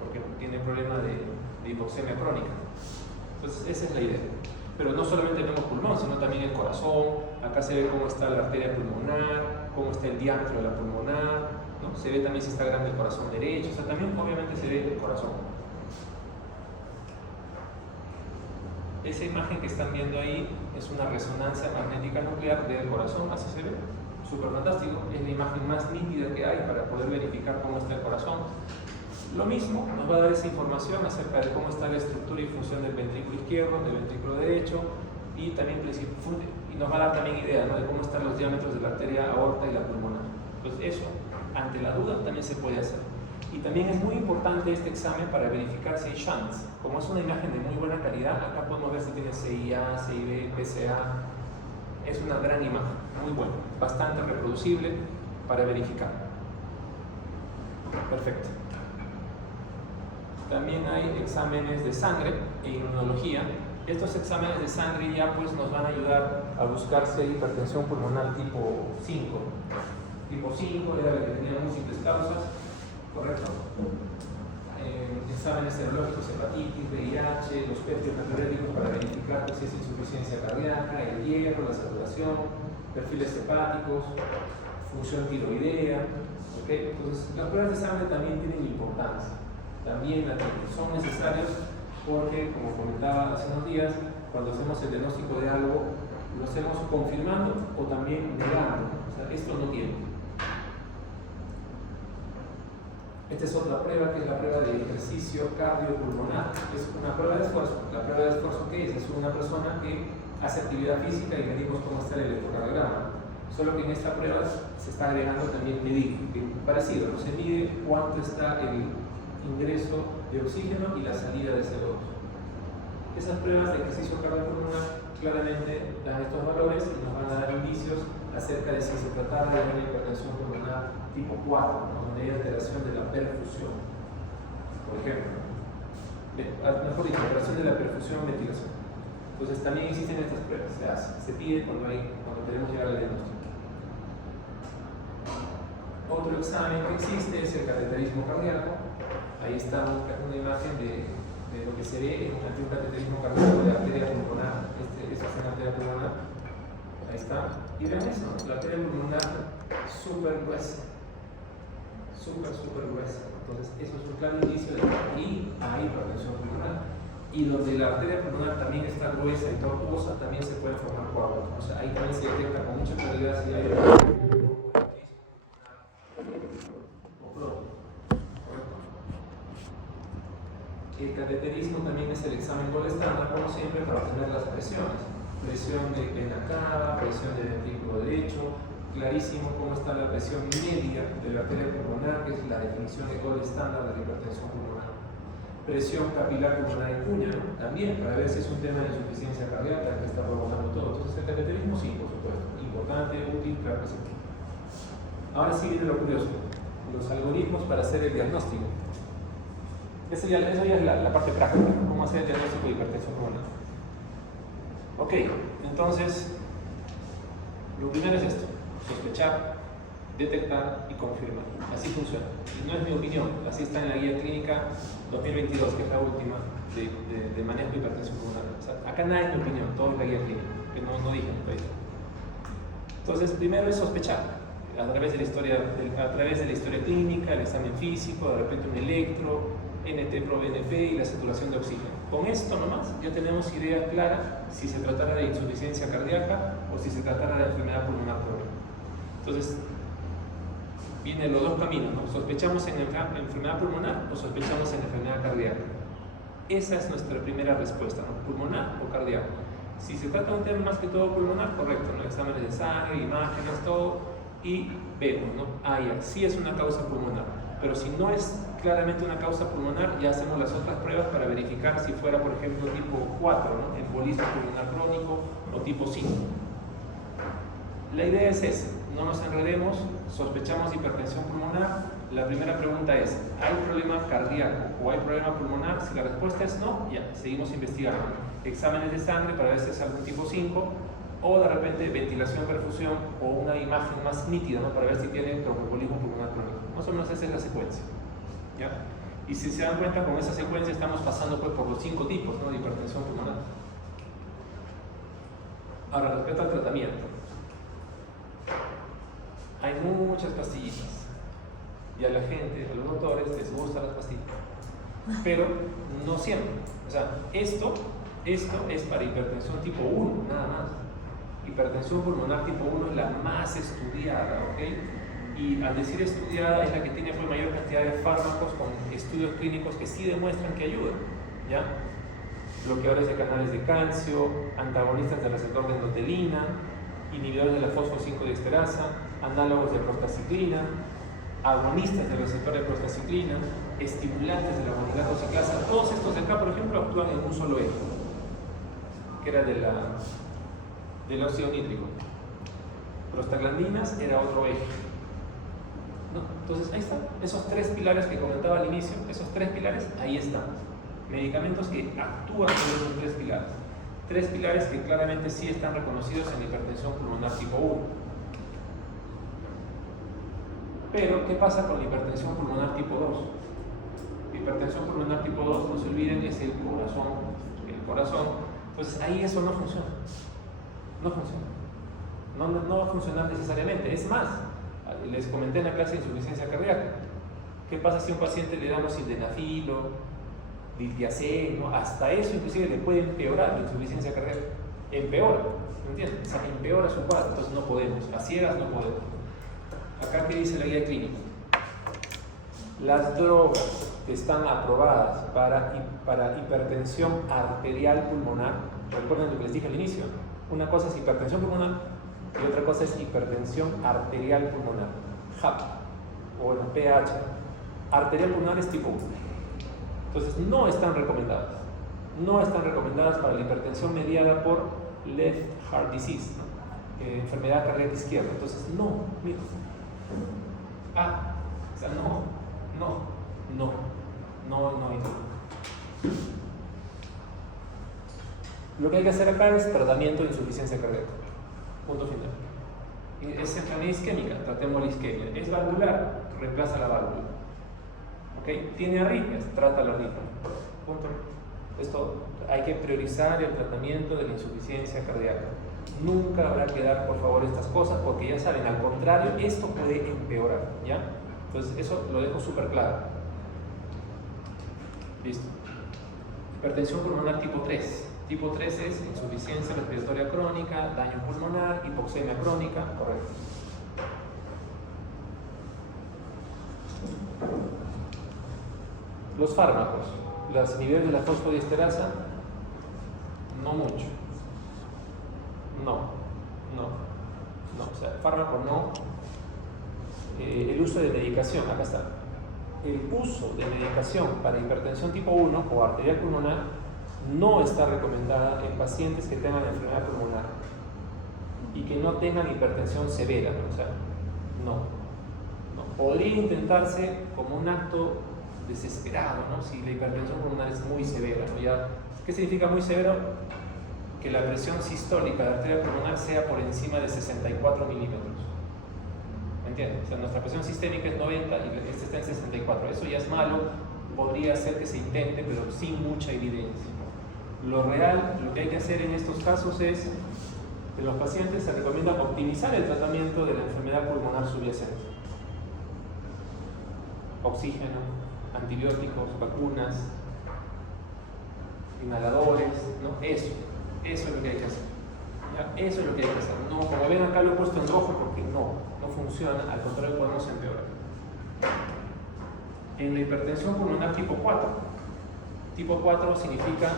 porque tiene problema de hipoxemia crónica. Entonces, esa es la idea. Pero no solamente vemos pulmón, sino también el corazón. Acá se ve cómo está la arteria pulmonar, cómo está el diámetro de la pulmonar, ¿no? Se ve también si está grande el corazón derecho, o sea, también obviamente se ve el corazón. Esa imagen que están viendo ahí es una resonancia magnética nuclear del corazón, así se ve, súper fantástico, es la imagen más nítida que hay para poder verificar cómo está el corazón. Lo mismo nos va a dar esa información acerca de cómo está la estructura y función del ventrículo izquierdo, del ventrículo derecho, y también y nos va a dar también idea, ¿no?, de cómo están los diámetros de la arteria aorta y la pulmonar. Entonces eso, ante la duda, también se puede hacer. Y también es muy importante este examen para verificar si hay shunts. Como es una imagen de muy buena calidad, acá podemos ver si tiene CIA, CIB, PCA. Es una gran imagen, muy buena, bastante reproducible para verificar. Perfecto. También hay exámenes de sangre e inmunología. Estos exámenes de sangre ya pues nos van a ayudar a buscar si hay hipertensión pulmonar tipo 5. Tipo 5 era la que tenía múltiples causas, ¿correcto? Exámenes serológicos, hepatitis, VIH, los PET natriuréticos para verificar si es insuficiencia cardíaca, el hierro, la saturación, perfiles hepáticos, función tiroidea, ¿okay? Entonces las pruebas de sangre también tienen importancia, también son necesarios porque, como comentaba hace unos días, cuando hacemos el diagnóstico de algo, lo hacemos confirmando o también negando. O sea, esto no tiene. Esta es otra prueba, que es la prueba de ejercicio cardiopulmonar. Es una prueba de esfuerzo. La prueba de esfuerzo, ¿qué es? Es una persona que hace actividad física y medimos cómo está el electrocardiograma. Solo que en esta prueba se está agregando también medir, parecido, ¿no? Se mide cuánto está el ingreso de oxígeno y la salida de CO2. Esas pruebas de ejercicio cardiopulmonar claramente dan estos valores y nos van a dar indicios acerca de si se tratara de una hipertensión pulmonar tipo 4, ¿no?, donde hay alteración de la perfusión. Por ejemplo, mejor dicho, alteración de la perfusión ventilación. Entonces también existen estas pruebas, se pide cuando queremos llegar al diagnóstico. Otro examen que existe es el cateterismo cardíaco. Ahí está una imagen de lo que se ve ante un cateterismo cardíaco de arteria pulmonar. Esta es una arteria pulmonar. Ahí está. Y vean eso, la arteria pulmonar súper gruesa. Súper gruesa. Entonces, eso es un claro indicio de que aquí hay hipertensión pulmonar. Y donde la arteria pulmonar también está gruesa y tortuosa, también se pueden formar coágulos. O sea, ahí también se detecta con mucha claridad si hay el cateterismo también es el examen gold estándar, como siempre, para obtener las presiones. Presión de vena cava, presión del ventrículo derecho, clarísimo cómo está la presión media de la arteria pulmonar, que es la definición de gold estándar de la hipertensión pulmonar. Presión capilar pulmonar en cuña, ¿no?, también, para ver si es un tema de insuficiencia cardíaca que está provocando todo. Entonces el cateterismo sí, por supuesto, importante, útil, claro que sí. Ahora sí viene lo curioso, los algoritmos para hacer el diagnóstico. Eso ya es la parte práctica, ¿no?, cómo hacer el diagnóstico de hipertensión pulmonar. Ok, entonces, lo primero es esto: sospechar, detectar y confirmar. Así funciona. Y no es mi opinión, así está en la guía clínica 2022, que es la última de manejo de hipertensión pulmonar. O sea, acá nada es mi opinión, todo es la guía clínica, que no dije. Entonces, primero es sospechar, a través de la historia clínica, el examen físico, de repente un electro, NT-proBNP y la saturación de oxígeno. Con esto nomás ya tenemos idea clara si se tratara de insuficiencia cardíaca o si se tratara de enfermedad pulmonar crónica. Entonces, vienen los dos caminos, ¿no? ¿Sospechamos en enfermedad pulmonar o sospechamos en enfermedad cardíaca? Esa es nuestra primera respuesta, ¿no? ¿Pulmonar o cardíaco? Si se trata de un tema más que todo pulmonar, correcto, ¿no? Exámenes de sangre, imágenes, todo, y vemos, ¿no? Ah, ya, sí es una causa pulmonar. Pero si no es claramente una causa pulmonar, ya hacemos las otras pruebas para verificar si fuera, por ejemplo, tipo 4, ¿no?, embolismo pulmonar crónico, o tipo 5. La idea es esa, no nos enredemos, sospechamos hipertensión pulmonar. La primera pregunta es: ¿hay problema cardíaco o hay problema pulmonar? Si la respuesta es no, ya, seguimos investigando. Exámenes de sangre para ver si es algún tipo 5, o de repente ventilación, perfusión, o una imagen más nítida, ¿no?, para ver si tiene tromboembolismo pulmonar crónico. Más o menos esa es la secuencia, ¿ya? Y si se dan cuenta, con esa secuencia estamos pasando pues por los 5 tipos, ¿no?, de hipertensión pulmonar. Ahora, respecto al tratamiento, hay muchas pastillitas y a la gente, a los doctores, les gustan las pastillas, pero no siempre. O sea, esto es para hipertensión tipo 1, nada más. hipertensión pulmonar tipo 1 es la más estudiada, ¿ok? Y al decir estudiada es la que tiene pues, mayor cantidad de fármacos con estudios clínicos que sí demuestran que ayudan, ¿ya? Bloqueadores de canales de calcio, antagonistas del receptor de endotelina, inhibidores de la fosfo-5-diesterasa, análogos de prostaciclina, agonistas del receptor de prostaciclina, estimulantes de la monohidrato ciclasa. Todos estos de acá, por ejemplo, actúan en un solo eje, que era del óxido nítrico. Prostaglandinas era otro eje, ¿no? Entonces ahí están, esos tres pilares que comentaba al inicio, esos tres pilares, ahí están. Medicamentos que actúan sobre esos tres pilares. Tres pilares que claramente sí están reconocidos en hipertensión pulmonar tipo 1. Pero, ¿qué pasa con la hipertensión pulmonar tipo 2? Hipertensión pulmonar tipo 2, no se olviden, es el corazón. El corazón, pues ahí eso no funciona. No funciona. No va a funcionar necesariamente. Es más, les comenté en la clase de insuficiencia cardíaca. ¿Qué pasa si a un paciente le damos sildenafilo, litiazem, ¿no? Hasta eso inclusive le puede empeorar la insuficiencia cardíaca. Empeora, ¿me entiendes? O sea, empeora su cuadro, entonces no podemos. A ciegas no podemos. Acá, ¿qué dice la guía clínica? Las drogas que están aprobadas para hipertensión arterial pulmonar, recuerden lo que les dije al inicio, una cosa es hipertensión pulmonar y otra cosa es hipertensión arterial pulmonar, HAP, o bueno, PH. Arterial pulmonar es tipo 1. Entonces no están recomendadas. No están recomendadas para la hipertensión mediada por left heart disease, ¿no? Enfermedad cardíaca izquierda. Entonces no, mira. O sea, no. Lo que hay que hacer acá es tratamiento de insuficiencia cardíaca. Punto final. Es enfermedad isquémica, tratemos la isquemia. Es valvular, reemplaza la válvula. ¿Okay? Tiene arritmias, trata la arritmia. Punto. Es todo. Hay que priorizar el tratamiento de la insuficiencia cardíaca. Nunca habrá que dar, por favor, estas cosas, porque ya saben, al contrario, esto puede empeorar, ¿ya? Entonces, eso lo dejo súper claro. Listo. Hipertensión pulmonar tipo 3. Tipo 3 es insuficiencia respiratoria crónica, daño pulmonar, hipoxemia crónica, correcto. Los fármacos, los inhibidores de la fosfodiesterasa, no mucho. No. O sea, fármaco no. El uso de medicación, acá está. El uso de medicación para hipertensión tipo 1 o arterial pulmonar no está recomendada en pacientes que tengan enfermedad pulmonar y que no tengan hipertensión severa, ¿no? O sea, no. Podría intentarse como un acto desesperado, ¿no? Si la hipertensión pulmonar es muy severa, ¿no? Ya, ¿qué significa muy severo? Que la presión sistólica de la arteria pulmonar sea por encima de 64 milímetros. ¿Me entiendes? O sea, nuestra presión sistémica es 90 y este está en 64. Eso ya es malo, podría ser que se intente, pero sin mucha evidencia. Lo real, lo que hay que hacer en estos casos es, en los pacientes se recomienda optimizar el tratamiento de la enfermedad pulmonar subyacente. Oxígeno, antibióticos, vacunas, inhaladores, ¿no? Eso es lo que hay que hacer. ¿Ya? Eso es lo que hay que hacer. No, como ven acá lo he puesto en rojo porque no funciona, al contrario podemos empeorar. En la hipertensión pulmonar tipo 4. Tipo 4 significa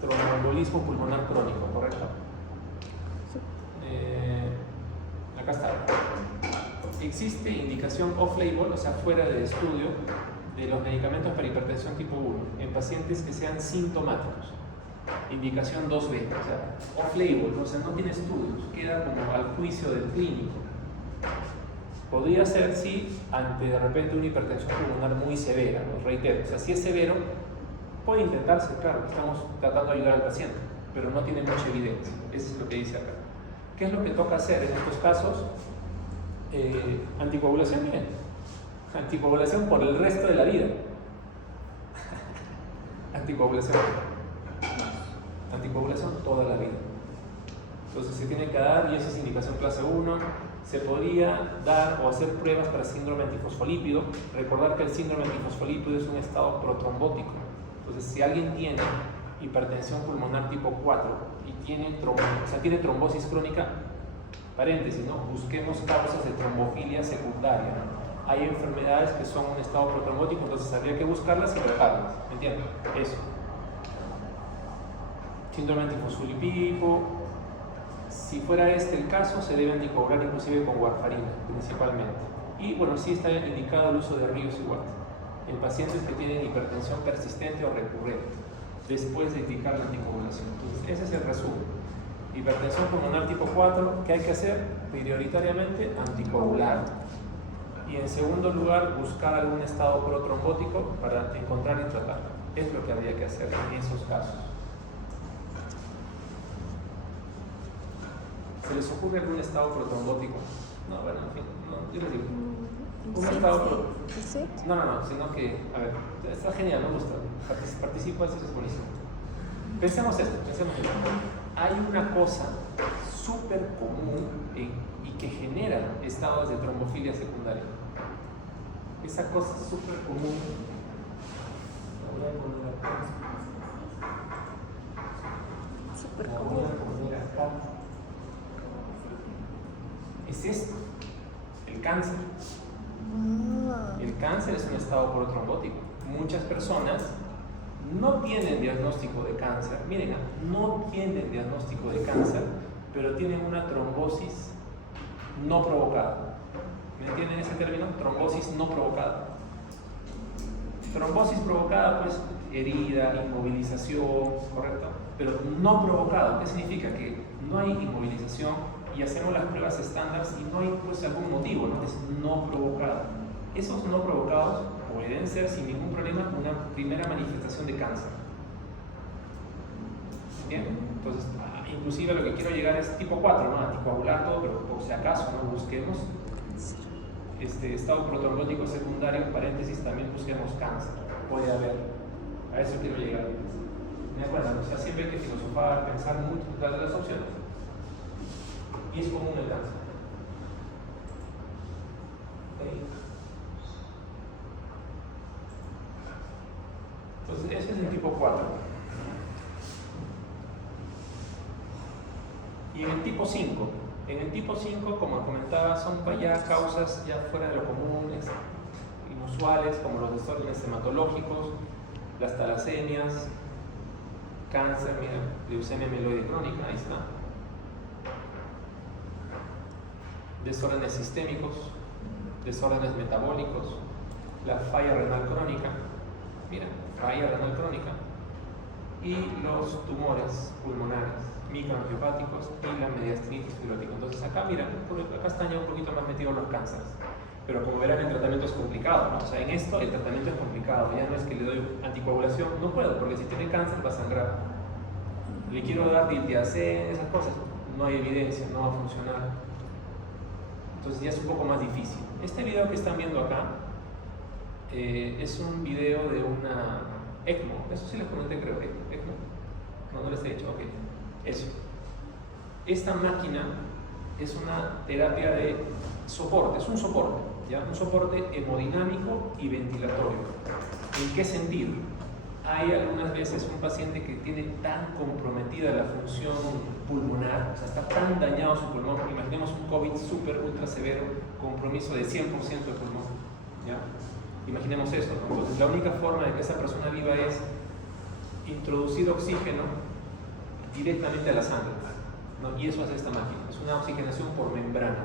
tromboembolismo pulmonar crónico, ¿correcto? Acá está. Existe indicación off-label, o sea, fuera de estudio, de los medicamentos para hipertensión tipo 1 en pacientes que sean sintomáticos. Indicación 2B, o sea, off-label, o sea, no tiene estudios, queda como al juicio del clínico. Podría ser, sí, ante de repente una hipertensión pulmonar muy severa, ¿no? Reitero, o sea, si es severo, puede intentarse, claro, estamos tratando de ayudar al paciente, pero no tiene mucha evidencia. Eso es lo que dice acá. ¿Qué es lo que toca hacer en estos casos? Anticoagulación, bien. Anticoagulación por el resto de la vida. Anticoagulación toda la vida. Entonces se tiene que dar, y esa es indicación clase 1. Se podría dar o hacer pruebas para síndrome antifosfolípido. Recordar que el síndrome antifosfolípido es un estado protrombótico. Entonces, si alguien tiene hipertensión pulmonar tipo 4 y tiene trombosis crónica, paréntesis, ¿no? Busquemos causas de trombofilia secundaria, ¿no? Hay enfermedades que son un estado protrombótico, entonces habría que buscarlas y tratarlas, ¿me entiendes? Eso. Síndrome antifosfolipídico. Si fuera este el caso, se debe anticoagular inclusive con warfarina, principalmente. Y bueno, sí está indicado el uso de Ríos y Watt en pacientes que tienen hipertensión persistente o recurrente, después de indicar la anticoagulación. Entonces, ese es el resumen. Hipertensión pulmonar tipo 4, ¿qué hay que hacer? Prioritariamente anticoagular. Y en segundo lugar, buscar algún estado protrombótico para encontrar y tratar. Es lo que habría que hacer en esos casos. ¿Se les ocurre algún estado protrombótico? No, bueno, en fin, no, yo les digo. Un estado no, sino que, a ver, está genial, me gusta. Participo, eso es buenísimo. Pensemos esto. Hay una cosa súper común y que genera estados de trombofilia secundaria. Esa cosa súper común. La voy a poner acá. La voy a poner acá. Es esto, el cáncer. El cáncer es un estado protrombótico. Muchas personas no tienen diagnóstico de cáncer, miren, no tienen diagnóstico de cáncer, pero tienen una trombosis no provocada. ¿Me entienden ese término? Trombosis no provocada. Trombosis provocada, pues, herida, inmovilización, ¿correcto? Pero no provocado. ¿Qué significa? Que no hay inmovilización y hacemos las pruebas estándar y no hay, pues, algún motivo, ¿no? Es no provocado. Esos no provocados pueden ser sin ningún problema una primera manifestación de cáncer. Bien, entonces, inclusive lo que quiero llegar es tipo 4, ¿no? Anticoagular todo, pero por si acaso no busquemos estado protrombótico secundario, en paréntesis, también busquemos cáncer. Puede haber. A eso quiero llegar. ¿Me acuerdan? O sea, siempre hay que filosofar, pensar muchas de las opciones. Y es común el cáncer. ¿Okay? Entonces, ese es el tipo 4. Y en el tipo 5, como comentaba, son ya causas ya fuera de lo común, inusuales, como los desórdenes hematológicos, las talasemias, cáncer, mira, leucemia mieloide crónica, ahí está. Desórdenes sistémicos, desórdenes metabólicos, la falla renal crónica, mira, falla renal crónica, y los tumores pulmonares, microangiopáticos y la mediastinitis fibrosítica. Entonces acá, mira, acá están ya un poquito más metidos los cánceres, pero como verán el tratamiento es complicado, ¿no? O sea, en esto el tratamiento es complicado, ya no es que le doy anticoagulación, no puedo, porque si tiene cáncer va a sangrar. Le quiero dar diltiazem, esas cosas, no hay evidencia, no va a funcionar. Entonces ya es un poco más difícil. Este video que están viendo acá es un video de una ECMO, eso sí les comenté, creo, ECMO. No les he dicho, ok. Eso. Esta máquina es una terapia de soporte, es un soporte, ¿ya? Un soporte hemodinámico y ventilatorio. ¿En qué sentido? Hay algunas veces un paciente que tiene tan comprometida la función pulmonar, o sea, está tan dañado su pulmón, imaginemos un COVID súper, ultra severo, compromiso de 100% de pulmón, ¿ya? Imaginemos eso, ¿no? Entonces la única forma de que esa persona viva es introducir oxígeno directamente a la sangre, ¿no? Y eso hace esta máquina, es una oxigenación por membrana.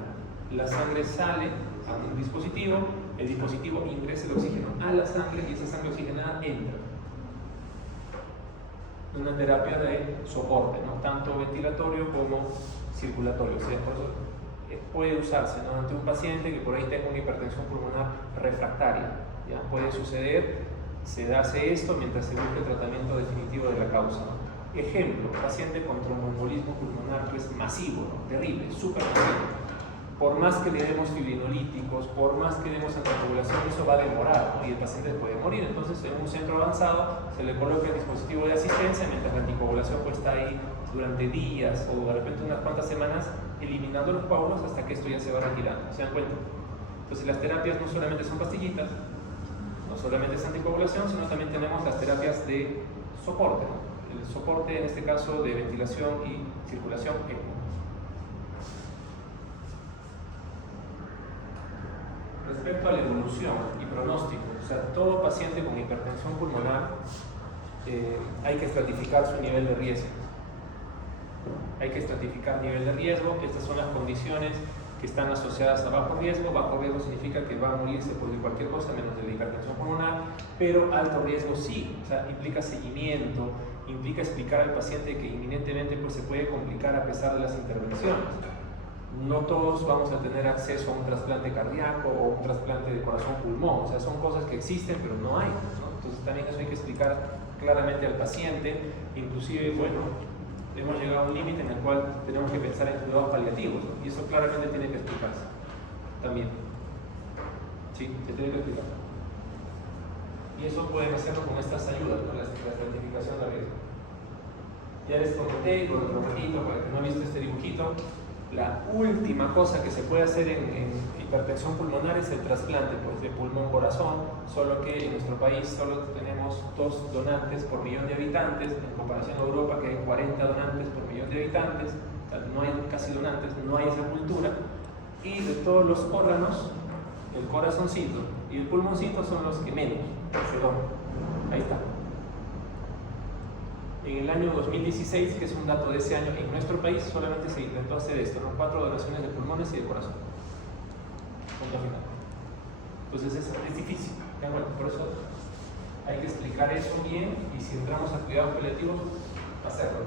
La sangre sale a un dispositivo, el dispositivo ingresa el oxígeno a la sangre y esa sangre oxigenada entra. Una terapia de soporte, ¿no? Tanto ventilatorio como circulatorio, ¿cierto? Puede usarse, ¿no? Ante un paciente que por ahí tenga una hipertensión pulmonar refractaria, ¿ya? Puede suceder, se hace esto mientras se busca el tratamiento definitivo de la causa, ¿no? Ejemplo, paciente con tromboembolismo pulmonar, que es masivo, ¿no? Terrible, súper masivo. Por más que le demos fibrinolíticos, por más que demos anticoagulación, eso va a demorar, ¿no? Y el paciente puede morir. Entonces, en un centro avanzado se le coloca el dispositivo de asistencia mientras la anticoagulación pues, está ahí durante días o de repente unas cuantas semanas eliminando los coágulos hasta que esto ya se va retirando. ¿Se dan cuenta? Entonces, las terapias no solamente son pastillitas, no solamente es anticoagulación, sino también tenemos las terapias de soporte, ¿no? el soporte, en este caso, de ventilación y circulación ECMO. Respecto a la evolución y pronóstico, o sea, todo paciente con hipertensión pulmonar hay que estratificar su nivel de riesgo. Hay que estratificar nivel de riesgo. Estas son las condiciones que están asociadas a bajo riesgo. Bajo riesgo significa que va a morirse por cualquier cosa menos de la hipertensión pulmonar, pero alto riesgo sí, o sea, implica seguimiento, implica explicar al paciente que inminentemente pues, se puede complicar a pesar de las intervenciones. No todos vamos a tener acceso a un trasplante cardíaco o un trasplante de corazón-pulmón, o sea, son cosas que existen pero no hay, ¿no? Entonces también eso hay que explicar claramente al paciente. Inclusive, bueno, hemos llegado a un límite en el cual tenemos que pensar en cuidados paliativos, ¿no? Y eso claramente tiene que explicarse también. Sí, se tiene que explicar. Y eso pueden hacerlo con estas ayudas, ¿no? La estratificación de riesgo. Ya les comenté, con otro dibujito, para que no han visto este dibujito, la última cosa que se puede hacer en hipertensión pulmonar es el trasplante pues, de pulmón-corazón, solo que en nuestro país solo tenemos 2 donantes por millón de habitantes, en comparación a Europa que hay 40 donantes por millón de habitantes, o sea, no hay casi donantes, no hay esa cultura, y de todos los órganos, el corazoncito y el pulmoncito son los que menos se donan. Ahí está. En el año 2016, que es un dato de ese año, en nuestro país solamente se intentó hacer esto, ¿no? 4 donaciones de pulmones y de corazón. Punto final. Entonces es difícil, ¿ya? Bueno, por eso hay que explicar eso bien y si entramos a cuidados paliativos, hacerlo.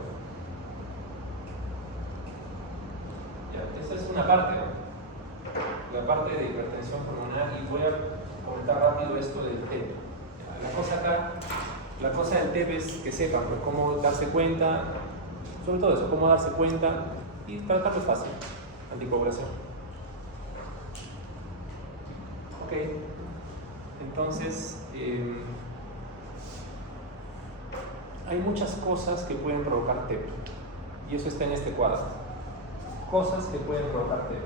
Ya, esa es una parte, ¿no? La parte de hipertensión pulmonar, y voy a comentar rápido esto del TEP. La cosa del TEP es que sepan pues, cómo darse cuenta, sobre todo eso, cómo darse cuenta y tratarlo es fácil, anticoagulación. Ok, entonces hay muchas cosas que pueden provocar TEP y eso está en este cuadro. Cosas que pueden provocar TEP.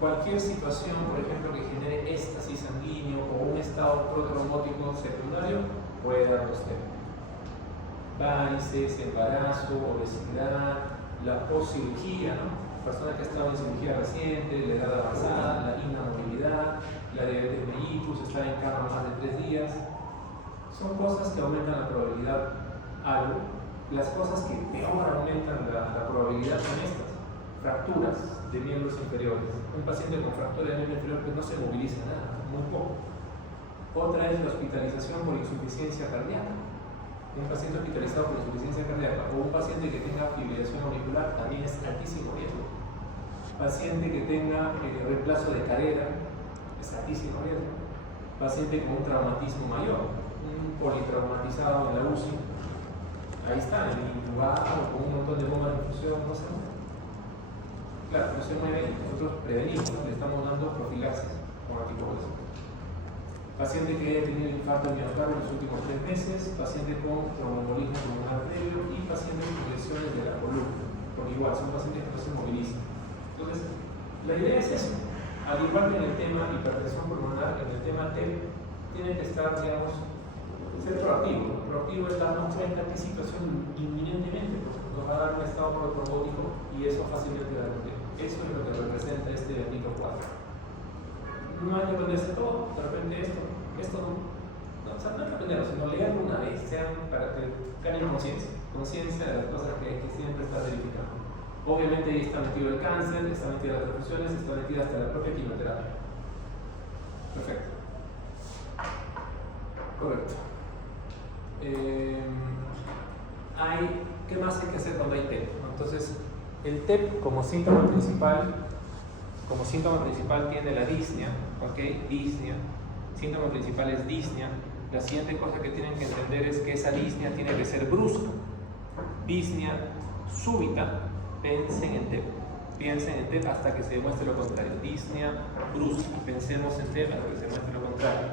Cualquier situación, por ejemplo, que genere éxtasis sanguíneo o un estado protrombótico secundario puede darnos TEP. Varices, embarazo, obesidad, la poscirugía, ¿no? Persona que ha estado en cirugía reciente, la edad avanzada, la inamovilidad, la diabetes mellitus, estar en cama más de 3 días, son cosas que aumentan la probabilidad algo. Las cosas que peor aumentan la probabilidad son estas: fracturas de miembros inferiores. Un paciente con fractura de miembro inferior pues no se moviliza nada, muy poco. Otra es la hospitalización por insuficiencia cardíaca. Un paciente hospitalizado por insuficiencia cardíaca o un paciente que tenga fibrilación auricular también es altísimo riesgo. Paciente que tenga reemplazo de cadera es altísimo riesgo. Paciente con un traumatismo mayor, un politraumatizado en la UCI, ahí está, el intubado con un montón de bombas de infusión, no se mueve. Claro, no se mueve, nosotros prevenimos, ¿no? Le estamos dando profilaxis con anticoagulación. Paciente que haya tenido infarto de miocardio en los últimos 3 meses, paciente con tromboembolismo pulmonar previo y paciente con lesiones de la columna, porque igual son pacientes que no se movilizan. Entonces, la idea es eso. Al igual que en el tema hipertensión pulmonar, en el tema TEP, tiene que estar, digamos, ser proactivo. Proactivo es darnos cuenta qué situación inminentemente nos va a dar un estado protrombótico y eso fácilmente da el TEP. Eso es lo que representa este bendito cuadro. No hay que aprenderse todo, de repente esto no, o sea, no hay que aprenderlo, sino leerlo una vez, sean para que ganen conciencia de las cosas que hay que siempre estar verificando. Obviamente ahí está metido el cáncer, está metida las transfusiones, está metida hasta la propia quimioterapia. Perfecto. Correcto. ¿Qué más hay que hacer cuando hay TEP? Entonces, el TEP como síntoma principal tiene la disnea, ¿ok? Disnea. Síntoma principal es disnea. La siguiente cosa que tienen que entender es que esa disnea tiene que ser brusca. Disnea súbita, piensen en TEP hasta que se demuestre lo contrario. Disnea brusca, pensemos en TEP hasta que se demuestre lo contrario.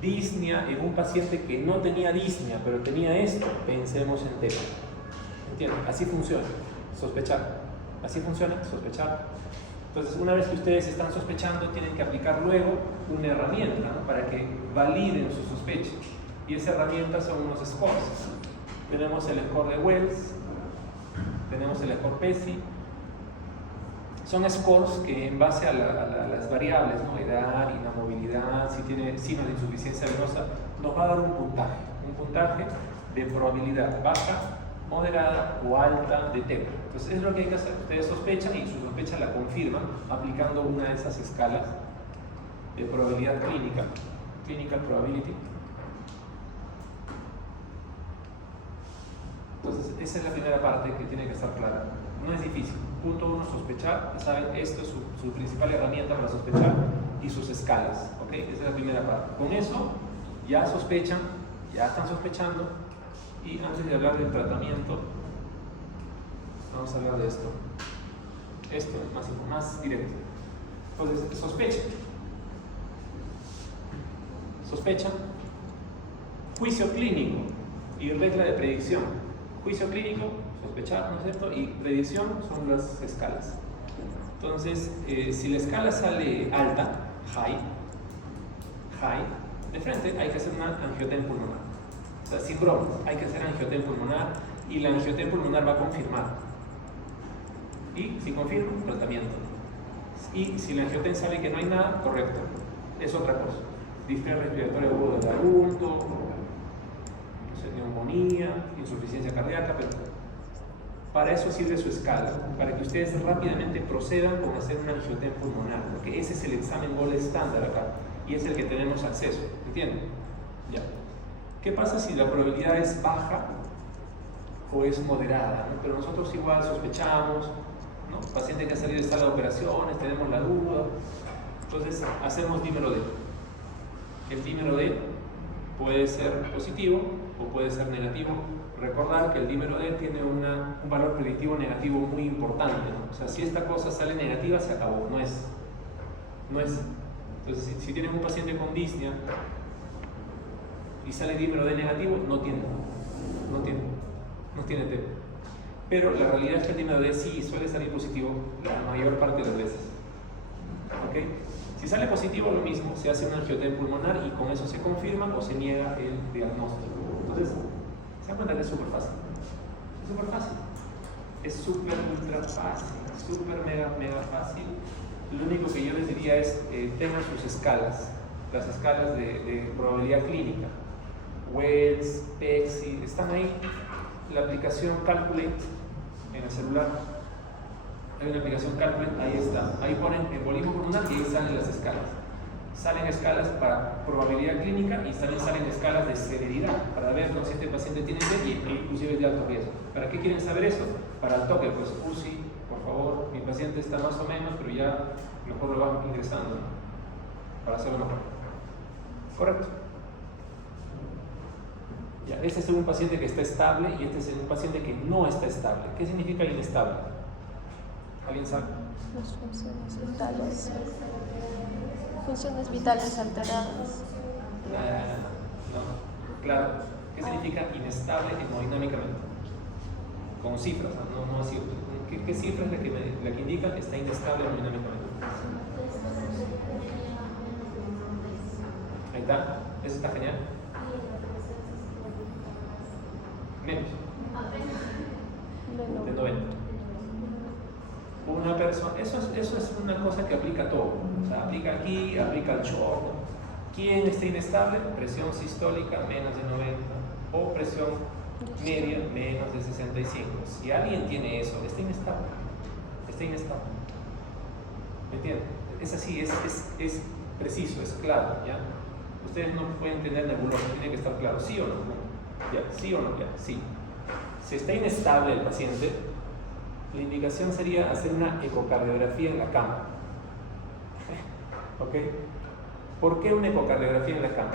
Disnea en un paciente que no tenía disnea, pero tenía esto, pensemos en TEP. ¿Entienden? Así funciona, sospechar. Así funciona, sospechar. Entonces, una vez que ustedes están sospechando, tienen que aplicar luego una herramienta, ¿no? Para que validen su sospecha. Y esa herramienta son unos scores. Tenemos el score de Wells, tenemos el score PESI. Son scores que en base a las variables, ¿no? Edad, inamovilidad, si tiene signos de insuficiencia venosa, nos va a dar un puntaje de probabilidad baja, moderada o alta de TEP. Entonces es lo que hay que hacer. Ustedes sospechan y su sospecha la confirman aplicando una de esas escalas de probabilidad clínica, clinical probability. Entonces esa es la primera parte que tiene que estar clara. No es difícil. Punto 1, sospechar. Ya saben, esto es su principal herramienta para sospechar y sus escalas. ¿Ok? Esa es la primera parte. Con eso ya sospechan, ya están sospechando. Y antes de hablar del tratamiento, vamos a hablar de esto. Esto es más directo. Entonces, sospecha, juicio clínico y regla de predicción. Juicio clínico, sospechar, ¿no es cierto? Y predicción son las escalas. Entonces, si la escala sale alta, high, de frente hay que hacer una angiotensia pulmonar. O sea, sin bromas, hay que hacer angiotensia pulmonar y la angiotensia pulmonar va a confirmar. Y si confirma, tratamiento. Y si la angiotensia sale que no hay nada, correcto, es otra cosa. Disfria respiratoria aguda del adulto, neumonía, insuficiencia cardíaca, pero para eso sirve su escala, para que ustedes rápidamente procedan con hacer una angiotensia pulmonar, porque ese es el examen gold estándar acá y es el que tenemos acceso, ¿entienden? Ya. ¿Qué pasa si la probabilidad es baja o es moderada? ¿No? Pero nosotros igual sospechamos, ¿no? Paciente que ha salido de sala de operaciones, tenemos la duda, entonces hacemos dímero D. El dímero D puede ser positivo o puede ser negativo. Recordar que el dímero D tiene un valor predictivo negativo muy importante, ¿no? O sea, si esta cosa sale negativa, se acabó, no es. Entonces, si tienes un paciente con disnea y sale dímero D negativo, no tiene TEP. Pero la realidad es que el dímero D sí suele salir positivo la mayor parte de las veces. ¿Ok? Si sale positivo, lo mismo, se hace una angiotensia pulmonar y con eso se confirma o se niega el diagnóstico. Entonces, se dan cuenta que es súper fácil. Es súper ultra fácil, súper mega fácil. Lo único que yo les diría es tengan sus escalas, las escalas de probabilidad clínica. Wells, PESI, están ahí. La aplicación Calculate en el celular. Hay una aplicación Calculate, ahí está. Ahí ponen embolismo pulmonar y ahí salen las escalas. Salen escalas para probabilidad clínica y también salen escalas de severidad para ver si este paciente tiene TEP e inclusive es de alto riesgo. ¿Para qué quieren saber eso? Para el toque, pues UCI, por favor, mi paciente está más o menos, pero ya mejor lo van ingresando, ¿no? Para hacerlo mejor. Correcto. Ya, este es un paciente que está estable y este es un paciente que no está estable. ¿Qué significa inestable? ¿Alguien sabe? Las funciones vitales. Funciones vitales alteradas. No, claro. ¿Qué significa inestable hemodinámicamente? Con cifras, no así. ¿Qué cifra es la que indica que está inestable hemodinámicamente? Ahí está, eso está genial. Menos de 90. Una persona, eso es una cosa que aplica a todo. O sea, aplica aquí, aplica al short, ¿no? ¿Quién está inestable? Presión sistólica menos de 90 o presión media menos de 65. Si alguien tiene eso, está inestable. ¿Me entienden? Es así, es preciso, es claro, ¿ya? Ustedes no pueden tener nebulosa, tiene que estar claro, ¿sí o no? ¿Ya? ¿Sí o no? ¿Ya? Sí. Si está inestable el paciente, la indicación sería hacer una ecocardiografía en la cama. ¿Ok? ¿Por qué una ecocardiografía en la cama?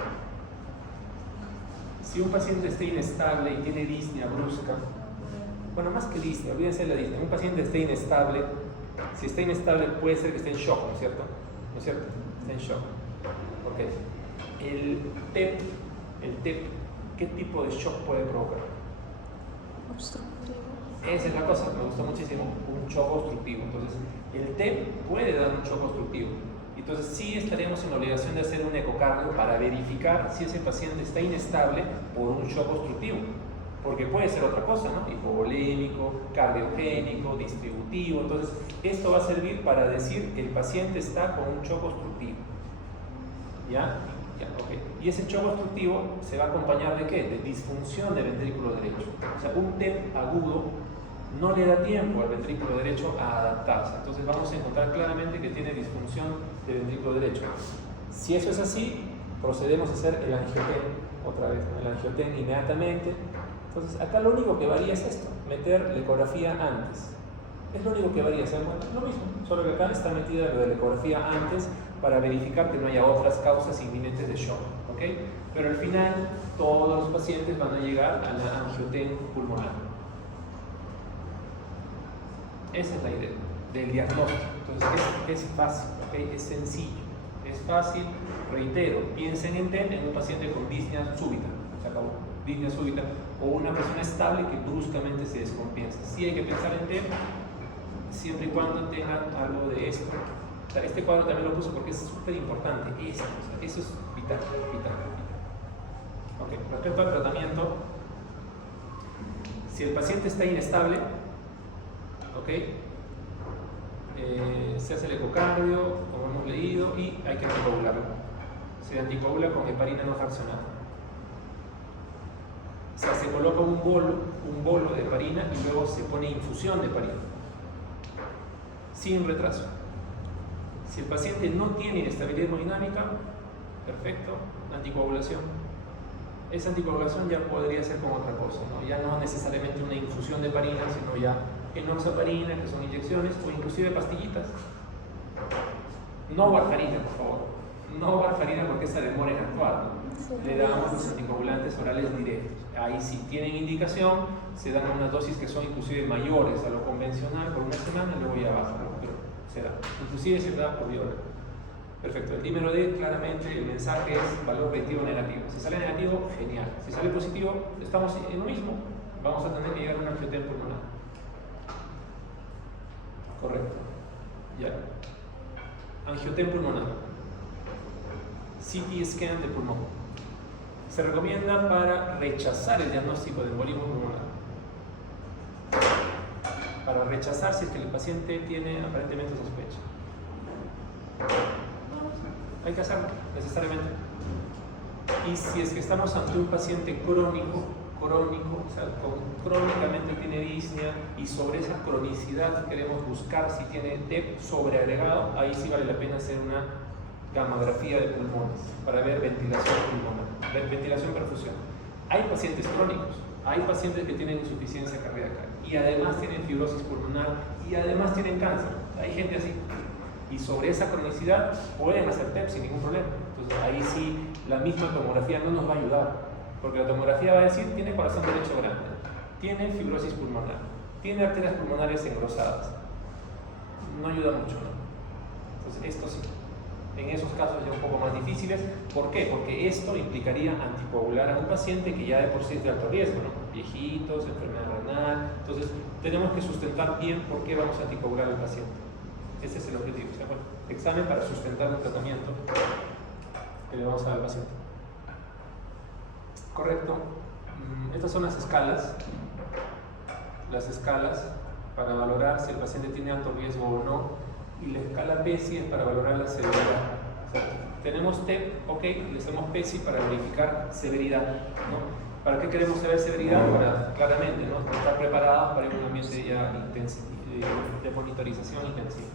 Si un paciente está inestable y tiene disnea brusca, bueno, más que disnea, olvídense de la disnea, un paciente está inestable, si está inestable puede ser que esté en shock, ¿no es cierto? ¿No es cierto? Está en shock. ¿Ok? El TEP, ¿qué tipo de shock puede provocar? Obstructivo. Esa es la cosa, me gustó muchísimo, un shock obstructivo. Entonces, el TEP puede dar un shock obstructivo. Entonces sí estaríamos en obligación de hacer un ecocardio para verificar si ese paciente está inestable por un shock obstructivo. Porque puede ser otra cosa, ¿no? Hipovolémico, cardiogénico, distributivo. Entonces, esto va a servir para decir que el paciente está con un shock obstructivo. ¿Ya? Ya, ok. Y ese shock obstructivo se va a acompañar de ¿qué? De disfunción del ventrículo derecho. O sea, un TEP agudo no le da tiempo al ventrículo derecho a adaptarse. Entonces, vamos a encontrar claramente que tiene disfunción del ventrículo derecho. Si eso es así, procedemos a hacer el angioten otra vez, ¿no? El angioten inmediatamente. Entonces, acá lo único que varía es esto, meter la ecografía antes. Es lo único que varía, o sea, bueno, lo mismo, solo que acá está metida lo de la ecografía antes para verificar que no haya otras causas inminentes de shock, ¿ok? Pero al final, todos los pacientes van a llegar a la angioten pulmonar. Esa es la idea del diagnóstico. Entonces, es fácil, ¿ok? Es sencillo, es fácil. Reitero, piensen en TEN en un paciente con disnea súbita, se acabó, disnea súbita, o una persona estable que bruscamente se descompensa. Sí hay que pensar en TEN, siempre y cuando tenga algo de esto. O sea, este cuadro también lo puse porque es súper importante, esto, o sea, eso es vital, vital, vital. Ok, respecto al tratamiento, si el paciente está inestable, ok, se hace el ecocardio, como hemos leído, y hay que anticoagularlo. Se anticoagula con heparina no fraccionada. O sea, se coloca un bolo de heparina y luego se pone infusión de heparina, sin retraso. Si el paciente no tiene inestabilidad hemodinámica, perfecto, anticoagulación. Esa anticoagulación ya podría ser con otra cosa, ¿no? Ya no necesariamente una infusión de heparina, sino ya enoxaparina, que son inyecciones, o inclusive pastillitas. No warfarina, por favor. No warfarina porque esa demora en actuar, ¿no? Le damos los anticoagulantes orales directos. Ahí sí tienen indicación, se dan unas dosis que son inclusive mayores a lo convencional por una semana, luego ya baja, ¿no? Pero se da. Inclusive se da por vía oral. Perfecto. El dímero D, claramente el mensaje es valor predictivo negativo. Si sale negativo, genial. Si sale positivo, estamos en lo mismo. Vamos a tener que llegar a un angioten pulmonar. Correcto. Ya. Angioten pulmonar. CT scan de pulmón. Se recomienda para rechazar el diagnóstico de embolismo pulmonar. Para rechazar si es que el paciente tiene aparentemente sospecha. Hay que hacerlo, necesariamente. Y si es que estamos ante un paciente crónico, o sea, crónicamente tiene disnea y sobre esa cronicidad queremos buscar si tiene TEP sobreagregado, ahí sí vale la pena hacer una gamografía de pulmones para ver ventilación pulmonar, ventilación perfusión. Hay pacientes crónicos, hay pacientes que tienen insuficiencia cardíaca y además tienen fibrosis pulmonar y además tienen cáncer. Hay gente así. Y sobre esa cronicidad pueden hacer TEP sin ningún problema. Entonces ahí sí la misma tomografía no nos va a ayudar, porque la tomografía va a decir tiene corazón derecho grande, tiene fibrosis pulmonar, tiene arterias pulmonares engrosadas. No ayuda mucho, ¿no? Entonces esto sí. En esos casos ya un poco más difíciles. ¿Por qué? Porque esto implicaría anticoagular a un paciente que ya de por sí es de alto riesgo, ¿no? Viejitos, enfermedad renal. Entonces tenemos que sustentar bien por qué vamos a anticoagular al paciente. Ese es el objetivo. O sea, bueno, examen para sustentar el tratamiento que le vamos a dar al paciente. Correcto. Estas son las escalas. Las escalas para valorar si el paciente tiene alto riesgo o no. Y la escala PESI es para valorar la severidad. O sea, tenemos TEP, ok, le hacemos PESI para verificar severidad, ¿no? ¿Para qué queremos saber severidad? Para, claramente, ¿no? Estar preparados para ir a una miopía de monitorización intensiva.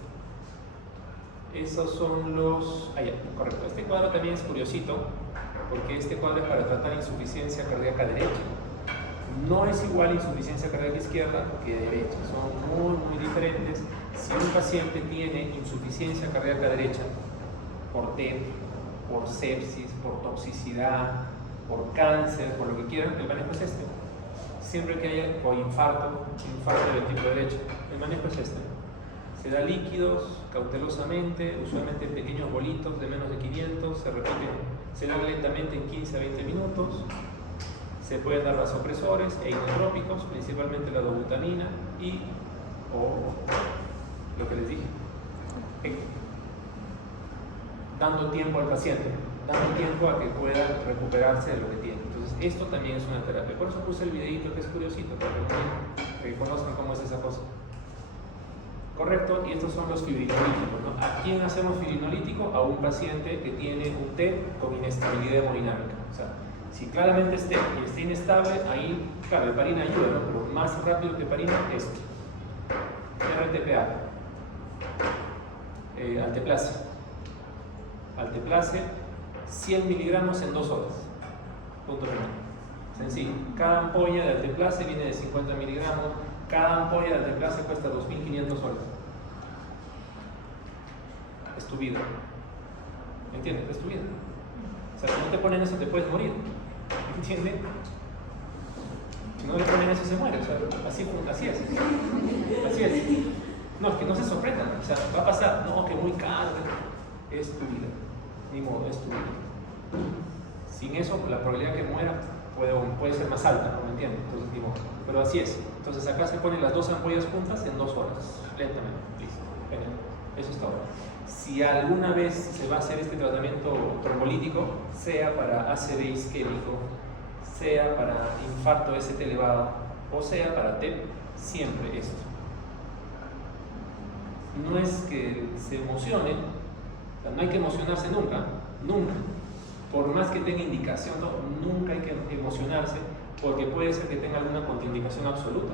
Esos son los... Ah, ya, correcto. Este cuadro también es curiosito, porque este cuadro es para tratar insuficiencia cardíaca derecha. No es igual insuficiencia cardíaca izquierda que derecha, son muy diferentes. Si un paciente tiene insuficiencia cardíaca derecha por TEP, por sepsis, por toxicidad, por cáncer, por lo que quieran, el manejo es este. Siempre que haya o infarto del ventrículo derecho, el manejo es este. Se da líquidos cautelosamente, usualmente en pequeños bolitos de menos de 500, se da lentamente en 15 a 20 minutos. Se pueden dar vasopresores e inotrópicos, principalmente la dobutamina o lo que les dije. dando tiempo al paciente, dando tiempo a que pueda recuperarse de lo que tiene. Entonces, esto también es una terapia. Por eso puse el videito que es curiosito, para que conozcan cómo es esa cosa. Correcto, y estos son los fibrinolíticos, ¿no? ¿A quién hacemos fibrinolítico? A un paciente que tiene un TEP con inestabilidad hemodinámica. O sea, si claramente es TEP y está inestable, ahí, claro, heparina ayuda, ¿no? Pero más rápido que heparina, esto. RTPA. Alteplase. Alteplase, 100 miligramos en 2 horas. Punto final. Sencillo. Cada ampolla de alteplase viene de 50 miligramos. Cada ampolla de alteplase cuesta 2.500 soles. Es tu vida. ¿Me entiendes? Es tu vida. O sea, si no te ponen eso, te puedes morir. ¿Me entiendes? Si no le ponen eso, se muere. O sea, así es. Así es. No, es que no se sorprendan. O sea, va a pasar. No, que muy caro. Es tu vida. Ni modo, es tu vida. Sin eso, la probabilidad que muera puede ser más alta, ¿no? ¿Me entiendes? Entonces, ni modo. Pero así es. Entonces acá se ponen las 2 ampollas juntas en 2 horas, lentamente. Listo. Genial. Eso está bueno. Si alguna vez se va a hacer este tratamiento trombolítico, sea para ACV isquémico, sea para infarto ST elevado, o sea para TEP, siempre esto. No es que se emocione, o sea, no hay que emocionarse nunca, nunca. Por más que tenga indicación, no, nunca hay que emocionarse, porque puede ser que tenga alguna contraindicación absoluta,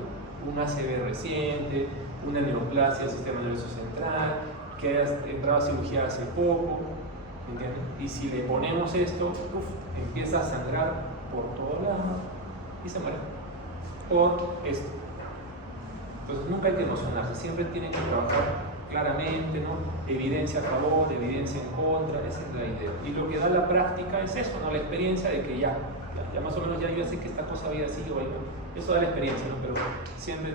un ACV reciente, una neoplasia del sistema nervioso central, que haya entrado a cirugía hace poco, ¿entiendes? Y si le ponemos esto, empieza a sangrar por todo lado y se muere por esto. Entonces nunca hay que emocionarse, siempre tienen que trabajar claramente, ¿no? Evidencia a favor, evidencia en contra, esa es la idea. Y lo que da la práctica es eso, ¿no? La experiencia de que ya más o menos ya yo sé que esta cosa había sido ahí, ¿no? Eso da la experiencia, ¿no? Pero siempre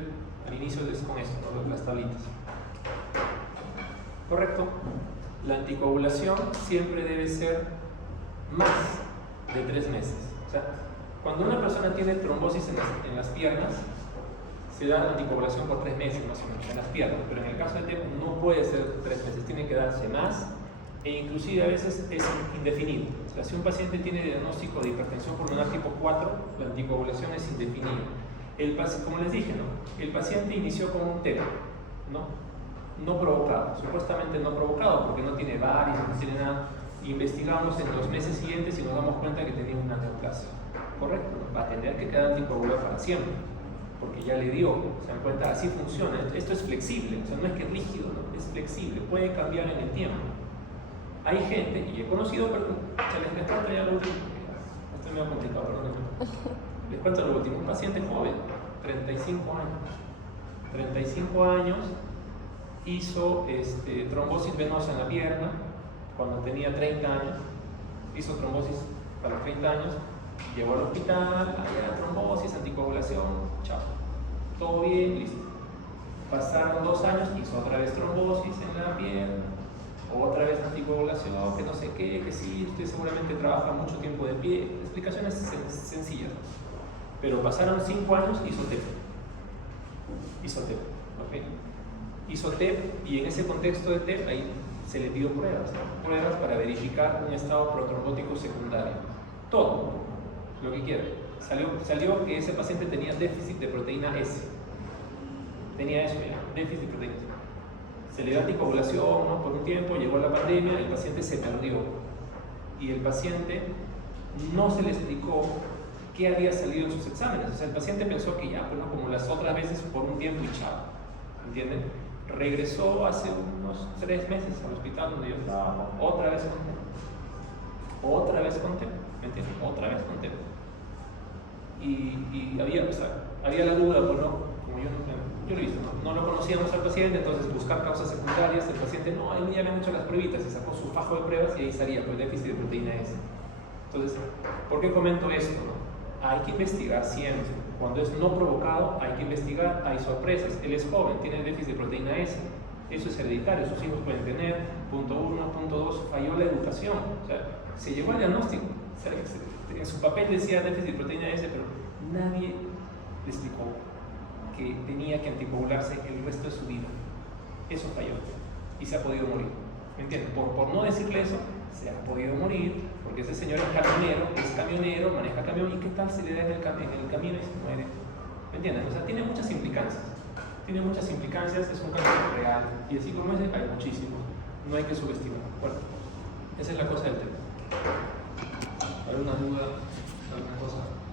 al inicio es con esto, ¿no? Las tablitas. Correcto. La anticoagulación siempre debe ser más de 3 meses. O sea, cuando una persona tiene trombosis en las piernas, se da anticoagulación por 3 meses más o menos en las piernas, pero en el caso de TEP no puede ser 3 meses, tiene que darse más, e inclusive a veces es indefinido. O sea, si un paciente tiene diagnóstico de hipertensión pulmonar tipo 4, la anticoagulación es indefinida. Como les dije, ¿no? El paciente inició con un TEP, no provocado, supuestamente no provocado, porque no tiene varices, no tiene nada. Investigamos en los meses siguientes y nos damos cuenta que tenía una neoplasia. Correcto, ¿no? Va a tener que quedar anticoagulado para siempre, porque ya le dio, se dan cuenta, así funciona. Esto es flexible, o sea, no es que es rígido, ¿no? Es flexible, puede cambiar en el tiempo. Hay gente, y he conocido, pero les cuento ya lo último, esto es medio complicado, perdón. Les cuento lo último, un paciente joven, 35 años. 35 años, hizo trombosis venosa en la pierna cuando tenía 30 años, hizo trombosis para los 30 años, llegó al hospital, había trombosis, anticoagulación, chao. Todo bien, listo. Pasaron 2 años, hizo otra vez trombosis en la pierna, otra vez anticoagulación, que no sé qué, que sí, usted seguramente trabaja mucho tiempo de pie. Explicaciones sencillas. Pero pasaron 5 años, hizo TEP. ¿Ok? Hizo TEP y en ese contexto de TEP ahí se le pidió pruebas, ¿no? Pruebas para verificar un estado protrombótico secundario. Todo, lo que quiera. Salió que ese paciente tenía déficit de proteína S. Tenía eso ya, déficit de proteína S. Se le dio anticoagulación, ¿no? Por un tiempo, llegó la pandemia, el paciente se perdió. Y el paciente no se le explicó qué había salido en sus exámenes. O sea, el paciente pensó que ya, pues no, como las otras veces, por un tiempo y chao. ¿Entienden? Regresó hace unos 3 meses al hospital donde yo estaba, otra vez con TEP. Otra vez con TEP, ¿me entienden? Otra vez con TEP. Y había, o sea, había la duda, pues no, como yo lo hice, no lo conocíamos al paciente, entonces buscar causas secundarias, el paciente no, ahí ya le han hecho las pruebitas, se sacó su fajo de pruebas y ahí salía, pues déficit de proteína S. Entonces, ¿por qué comento esto? No? Hay que investigar siempre. Cuando es no provocado, hay que investigar, hay sorpresas. Él es joven, tiene déficit de proteína S. Eso es hereditario, sus hijos pueden tener. Punto 1, punto 2, falló la educación. O sea, se llegó al diagnóstico. O sea, en su papel decía déficit de proteína S, pero nadie le explicó que tenía que anticoagularse el resto de su vida. Eso falló y se ha podido morir. ¿Me entienden? Por no decirle eso, se ha podido morir porque ese señor es camionero, maneja camión, y qué tal si le da en el camino y se muere. ¿Me entienden? O sea, tiene muchas implicancias. Tiene muchas implicancias, es un caso real. Y así como ese hay muchísimos. No hay que subestimar. Bueno, esa es la cosa del tema. ¿Alguna duda? ¿Alguna cosa?